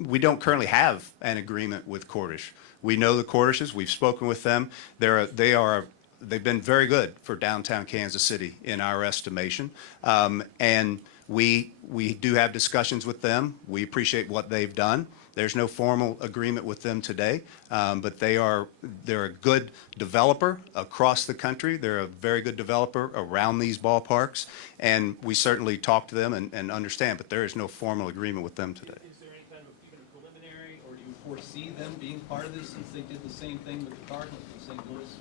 we don't currently have an agreement with Cordish. We know the Cordishes. We've spoken with them. They've been very good for downtown Kansas City in our estimation. And we do have discussions with them. We appreciate what they've done. There's no formal agreement with them today, but they're a good developer across the country. They're a very good developer around these ballparks, and we certainly talk to them and understand, but there is no formal agreement with them today. Is there any kind of even preliminary, or do you foresee them being part of this since they did the same thing with the Cardinals in St. Louis?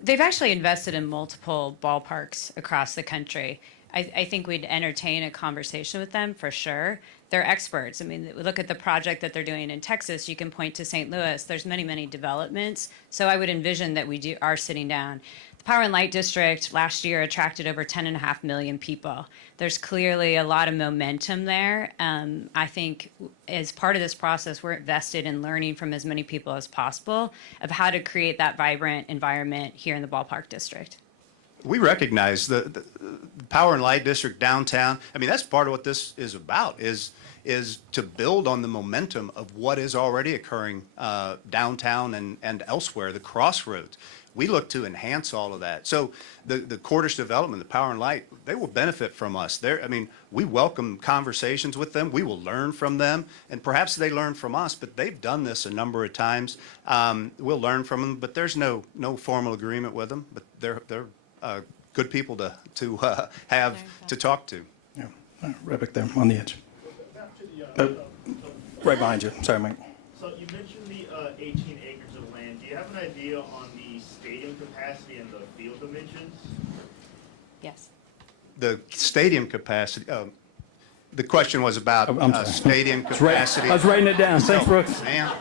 They've actually invested in multiple ballparks across the country. I think we'd entertain a conversation with them for sure. They're experts. I mean, look at the project that they're doing in Texas. You can point to St. Louis. There's many, many developments. So I would envision that we are sitting down. The Power and Light District last year attracted over 10.5 million people. There's clearly a lot of momentum there. I think as part of this process, we're invested in learning from as many people as possible of how to create that vibrant environment here in the ballpark district. We recognize the Power and Light District downtown. I mean, that's part of what this is about, is to build on the momentum of what is already occurring downtown and elsewhere, the crossroads. We look to enhance all of that. So the Cordish development, the Power and Light, they will benefit from us. I mean, we welcome conversations with them. We will learn from them, and perhaps they learn from us, but they've done this a number of times. We'll learn from them, but there's no formal agreement with them, but they're good people to have to talk to. Yeah, right back there on the edge. Back to the, Right behind you. Sorry, Mike. So you mentioned the 18 acres of land. Do you have an idea on the stadium capacity and the field dimensions? Yes. The stadium capacity, the question was about I'm sorry. stadium capacity. I was writing it down. Thanks, Brooks. Man.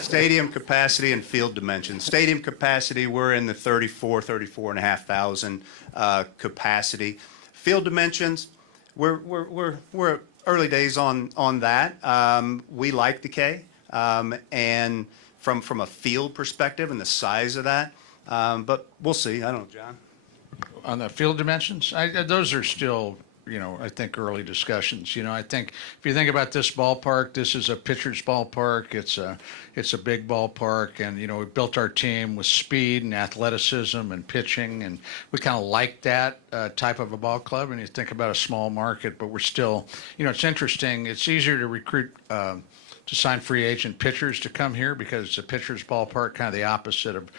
Stadium capacity and field dimensions. Stadium capacity, we're in the 34,500 capacity. Field dimensions, we're early days on that. We like the K, and from a field perspective and the size of that, but we'll see. I don't know, John. On the field dimensions, those are still, I think early discussions. I think if you think about this ballpark, this is a pitcher's ballpark. It's a big ballpark, and we built our team with speed and athleticism and pitching, and we kind of like that type of a ball club. And you think about a small market, but we're still, it's interesting. It's easier to recruit. To sign free agent pitchers to come here because it's a pitcher's ballpark, kind of the opposite of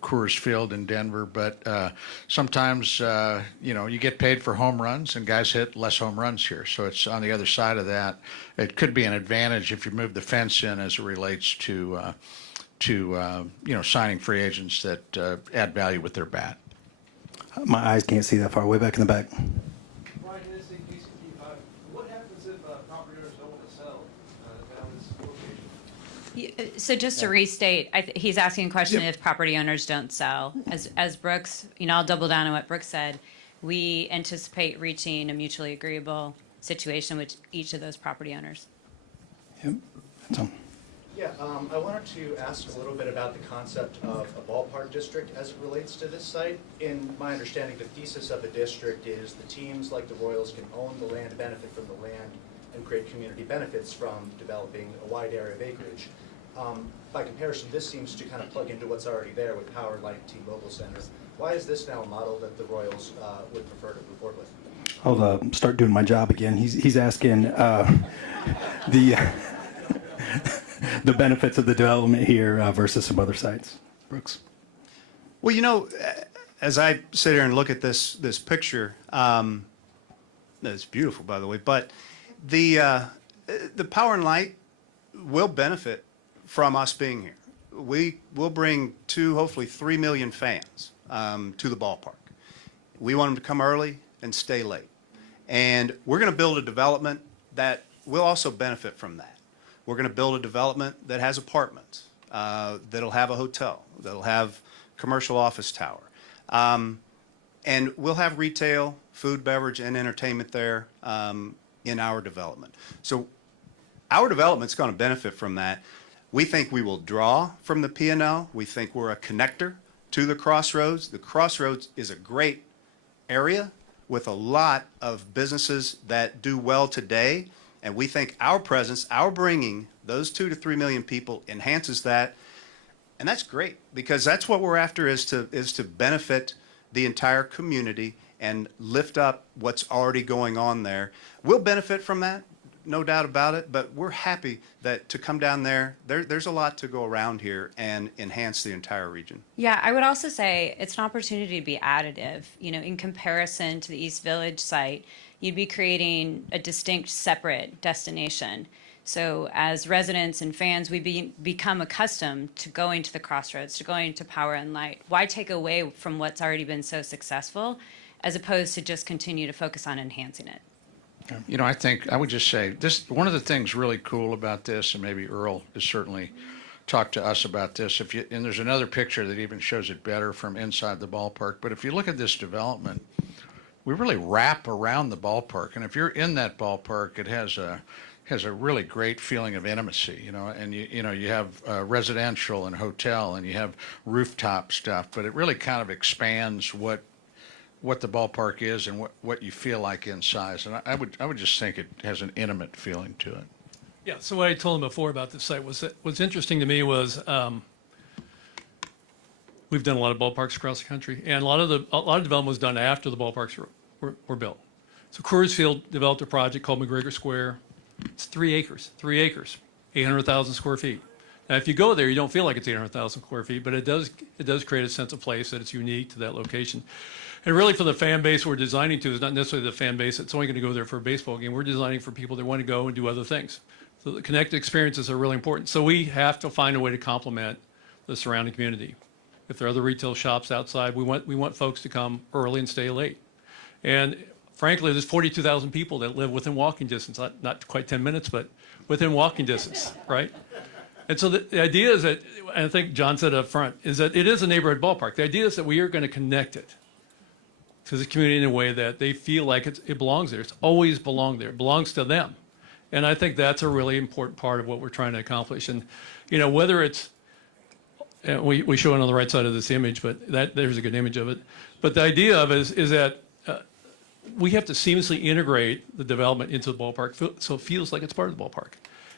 Coors Field in Denver. But sometimes, you get paid for home runs, and guys hit less home runs here. So it's on the other side of that. It could be an advantage if you move the fence in as it relates to signing free agents that add value with their bat. My eyes can't see that far. Way back in the back. Brian, in this case, what happens if property owners don't want to sell down this location? So just to restate, he's asking a question if property owners don't sell. As Brooks, I'll double down on what Brooks said. We anticipate reaching a mutually agreeable situation with each of those property owners. Yep. Tom. Yeah, I wanted to ask a little bit about the concept of a ballpark district as it relates to this site. In my understanding, the thesis of a district is the teams like the Royals can own the land, benefit from the land, and create community benefits from developing a wide area of acreage. By comparison, this seems to kind of plug into what's already there with Power, Light, T-Mobile Center. Why is this now a model that the Royals would prefer to move forward with? I'll start doing my job again. He's asking the benefits of the development here versus some other sites. Brooks. Well, as I sit here and look at this picture, it's beautiful, by the way, but the Power and Light will benefit from us being here. We will bring hopefully 3 million fans to the ballpark. We want them to come early and stay late. And we're going to build a development that will also benefit from that. We're going to build a development that has apartments, that'll have a hotel, that'll have commercial office tower. And we'll have retail, food, beverage, and entertainment there in our development. So our development's going to benefit from that. We think we will draw from the P&L. We think we're a connector to the Crossroads. The Crossroads is a great area with a lot of businesses that do well today. And we think our presence, our bringing those 2 to 3 million people enhances that. And that's great, because that's what we're after, is to benefit the entire community and lift up what's already going on there. We'll benefit from that, no doubt about it, but we're happy that to come down there's a lot to go around here and enhance the entire region. Yeah, I would also say it's an opportunity to be additive. You know, in comparison to the East Village site, you'd be creating a distinct, separate destination. So as residents and fans, we become accustomed to going to the Crossroads, to going to Power and Light. Why take away from what's already been so successful, as opposed to just continue to focus on enhancing it? You know, I think I would just say this, one of the things really cool about this, and maybe Earl has certainly talked to us about this, and there's another picture that even shows it better from inside the ballpark, but if you look at this development, we really wrap around the ballpark, and if you're in that ballpark, it has a really great feeling of intimacy, you know, and you have residential and hotel, and you have rooftop stuff, but it really kind of expands what the ballpark is and what you feel like inside. And I would just think it has an intimate feeling to it. Yeah, so what I told him before about this site was that what's interesting to me was we've done a lot of ballparks across the country, and a lot of development was done after the ballparks were built. So Coors Field developed a project called McGregor Square. It's 3 acres, 800,000 square feet. Now, if you go there, you don't feel like it's 800,000 square feet, but it does create a sense of place that it's unique to that location. And really, for the fan base we're designing to is not necessarily the fan base that's only going to go there for a baseball game. We're designing for people that want to go and do other things. So the connected experiences are really important. So we have to find a way to complement the surrounding community. If there are other retail shops outside, we want folks to come early and stay late. And frankly, there's 42,000 people that live within walking distance, not quite 10 minutes, but within walking distance, right? And so the idea is that, and I think John said up front, is that it is a neighborhood ballpark. The idea is that we are going to connect it to the community in a way that they feel like it belongs there. It's always belonged there. It belongs to them. And I think that's a really important part of what we're trying to accomplish. And, you know, whether it's, we show it on the right side of this image, but there's a good image of it. But the idea of it is that we have to seamlessly integrate the development into the ballpark so it feels like it's part of the ballpark.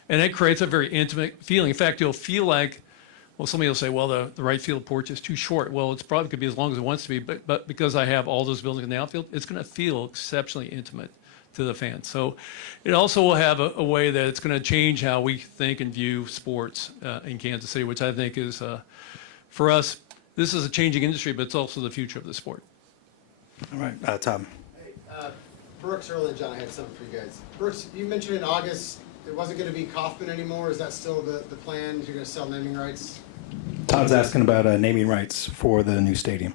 And it creates a very intimate feeling. In fact, you'll feel like, well, somebody will say, well, the right field porch is too short. Well, it's probably could be as long as it wants to be, but because I have all those buildings in the outfield, it's going to feel exceptionally intimate to the fans. So it also will have a way that it's going to change how we think and view sports in Kansas City, which I think is, for us, this is a changing industry, but it's also the future of the sport. All right, Tom. Hey, Brooks, Earl, and John, I had something for you guys. Brooks, you mentioned in August it wasn't going to be Kaufman anymore. Is that still the plan? You're going to sell naming rights? Todd's asking about naming rights for the new stadium.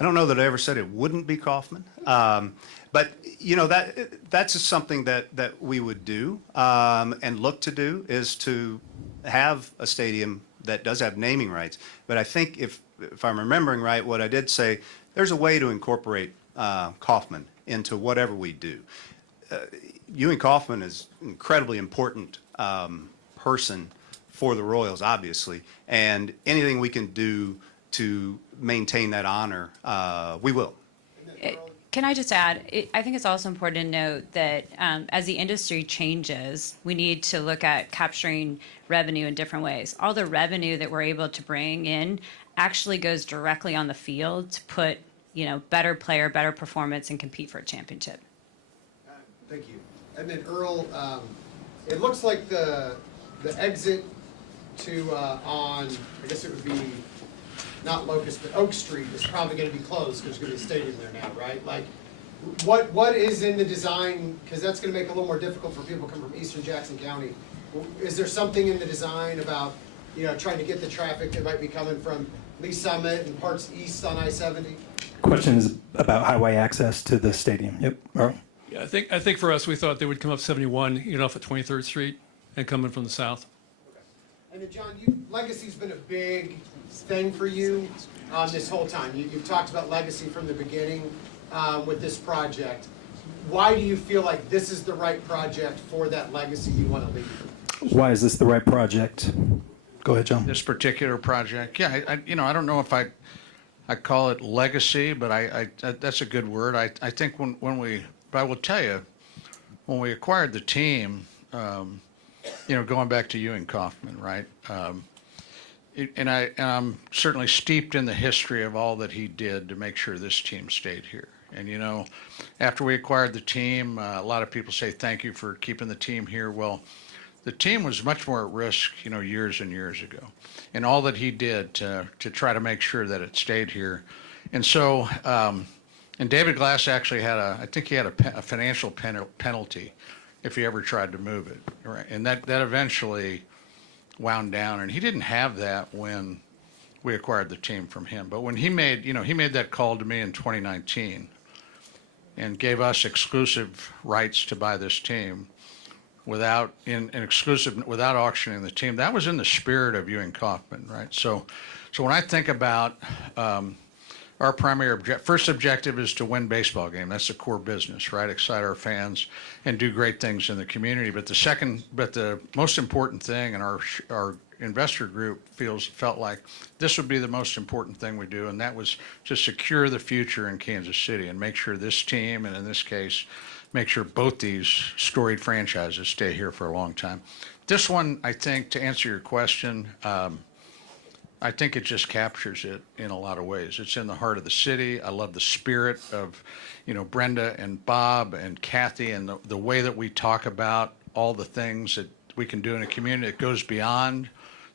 I don't know that I ever said it wouldn't be Kaufman, but you know that's just something that we would do and look to do, is to have a stadium that does have naming rights. But I think if I'm remembering right, what I did say, there's a way to incorporate Kaufman into whatever we do. Ewing Kaufman is an incredibly important person for the Royals, obviously, and anything we can do to maintain that honor, we will. Can I just add, I think it's also important to note that as the industry changes, we need to look at capturing revenue in different ways. All the revenue that we're able to bring in actually goes directly on the field to put, you know, better player, better performance, and compete for a championship. Thank you. And then Earl, it looks like the exit to on, I guess it would be not Locust, but Oak Street is probably going to be closed because there's going to be a stadium there now, right? Like, what is in the design? Because that's going to make it a little more difficult for people coming from Eastern Jackson County. Is there something in the design about, you know, trying to get the traffic that might be coming from Lee Summit and parts east on I-70? Question is about highway access to the stadium. Yep, Earl? Yeah, I think for us, we thought they would come up 71, you know, off at 23rd Street and come in from the south. And then, John, legacy's been a big thing for you this whole time. You've talked about legacy from the beginning with this project. Why do you feel like this is the right project for that legacy you want to leave? Why is this the right project? Go ahead, John. This particular project, yeah, I don't know if I call it legacy, but that's a good word. I think but I will tell you, when we acquired the team, going back to Ewing Kauffman, right? And I'm certainly steeped in the history of all that he did to make sure this team stayed here. And after we acquired the team, a lot of people say thank you for keeping the team here. Well, the team was much more at risk, years and years ago, and all that he did to try to make sure that it stayed here. And so, and David Glass actually had I think he had a financial penalty if he ever tried to move it, right? And that eventually wound down, and he didn't have that when we acquired the team from him. But when he made that call to me in 2019 and gave us exclusive rights to buy this team without auctioning the team, that was in the spirit of Ewing Kauffman, right? So when I think about our first objective is to win baseball game. That's the core business, right? Excite our fans and do great things in the community. But the most important thing, and our investor group felt like this would be the most important thing we do, and that was to secure the future in Kansas City and make sure this team, and in this case, make sure both these storied franchises stay here for a long time. This one, I think, to answer your question, I think it just captures it in a lot of ways. It's in the heart of the city. I love the spirit of, Brenda and Bob and Kathy, and the way that we talk about all the things that we can do in a community that goes beyond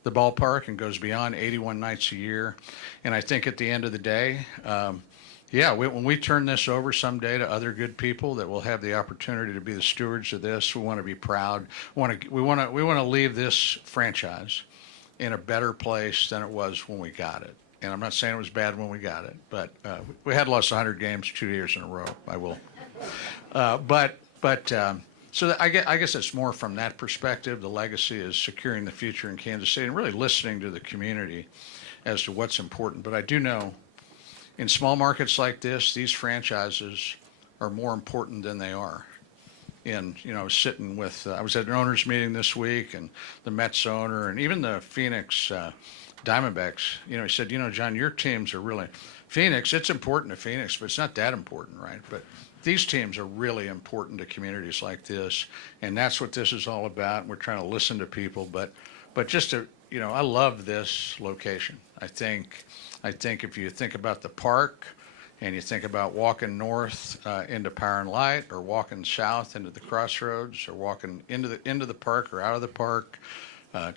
the ballpark and goes beyond 81 nights a year. And I think at the end of the day, when we turn this over someday to other good people that will have the opportunity to be the stewards of this, we want to be proud. We want to leave this franchise in a better place than it was when we got it. And I'm not saying it was bad when we got it, but we had lost 100 games 2 years in a row. I will. So I guess it's more from that perspective. The legacy is securing the future in Kansas City and really listening to the community as to what's important. But I do know in small markets like this, these franchises are more important than they are. And, I was sitting with, I was at an owners meeting this week, and the Mets owner and even the Phoenix Diamondbacks, he said, John, your teams are really, Phoenix, it's important to Phoenix, but it's not that important, right? But these teams are really important to communities like this, and that's what this is all about. We're trying to listen to people, but just to, I love this location. I think if you think about the park, and you think about walking north into Power and Light, or walking south into the Crossroads, or walking into the park or out of the park,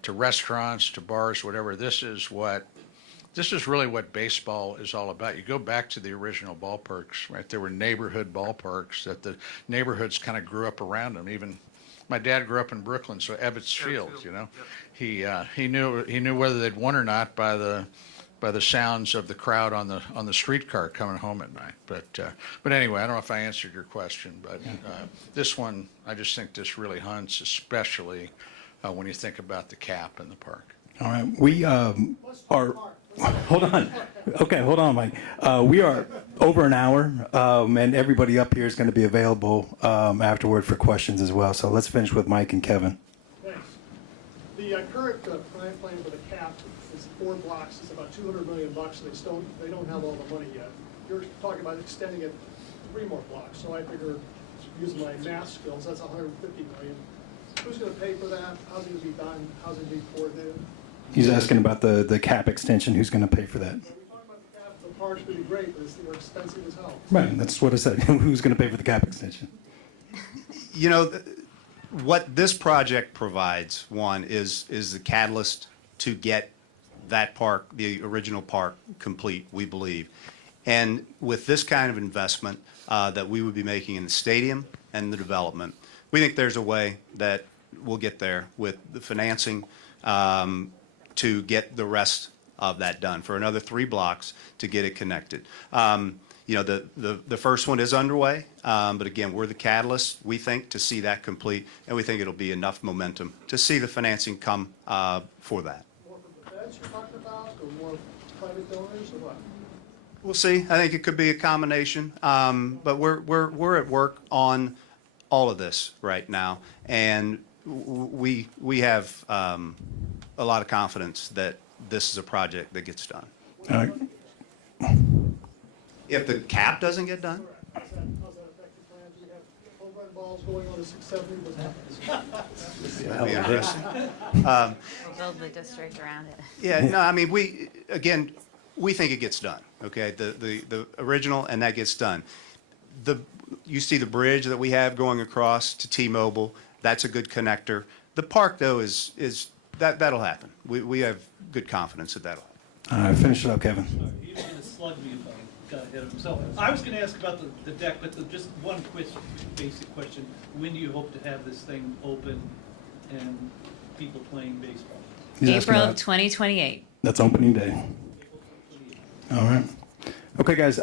to restaurants, to bars, whatever. This is really what baseball is all about. You go back to the original ballparks, right? There were neighborhood ballparks that the neighborhoods kind of grew up around them. Even my dad grew up in Brooklyn, so Ebbets Field, Yep. He knew whether they'd won or not by the sounds of the crowd on the streetcar coming home at night. But anyway, I don't know if I answered your question, but this one, I just think this really hunts, especially when you think about the cap in the park. All right, we are. Hold on. Okay, hold on, Mike. We are over an hour, and everybody up here is going to be available afterward for questions as well. So let's finish with Mike and Kevin. Thanks. The current plan for the cap is 4 blocks. It's about $200 million. They don't have all the money yet. You're talking about extending it 3 more blocks. So I figure, using my math skills, that's $150 million. Who's going to pay for that? How's it going to be done? How's it going to be coordinated? He's asking about the cap extension. Who's going to pay for that? We talk about the cap. The park's going to be great, but it's expensive as hell. Right. That's what I said. Who's going to pay for the cap extension? What this project provides, one, is the catalyst to get that park, the original park, complete, we believe. And with this kind of investment that we would be making in the stadium and the development, we think there's a way that we'll get there with the financing to get the rest of that done for another 3 blocks to get it connected. you know, the first one is underway, but again, we're the catalyst, we think, to see that complete, and we think it'll be enough momentum to see the financing come for that. More from the feds you're talking about, or more private donors, or what? We'll see. I think it could be a combination, but we're at work on all of this right now, and we have a lot of confidence that this is a project that gets done. If the cap doesn't get done, How's that affect your plans? We have home run balls going on to 670, what's happening? that'd be interesting. We'll build the district around it. Yeah, no, I mean, we think it gets done, okay? The original, and that gets done. You see the bridge that we have going across to T-Mobile, that's a good connector. The park, though, that'll happen. We have good confidence that that'll happen. All right, finish it up, Kevin. He was gonna slug me if I got ahead of him. So I was gonna ask about the deck, but just one basic question. When do you hope to have this thing open and people playing baseball? He's asking April about- of 2028. That's opening day. All right. Okay, guys.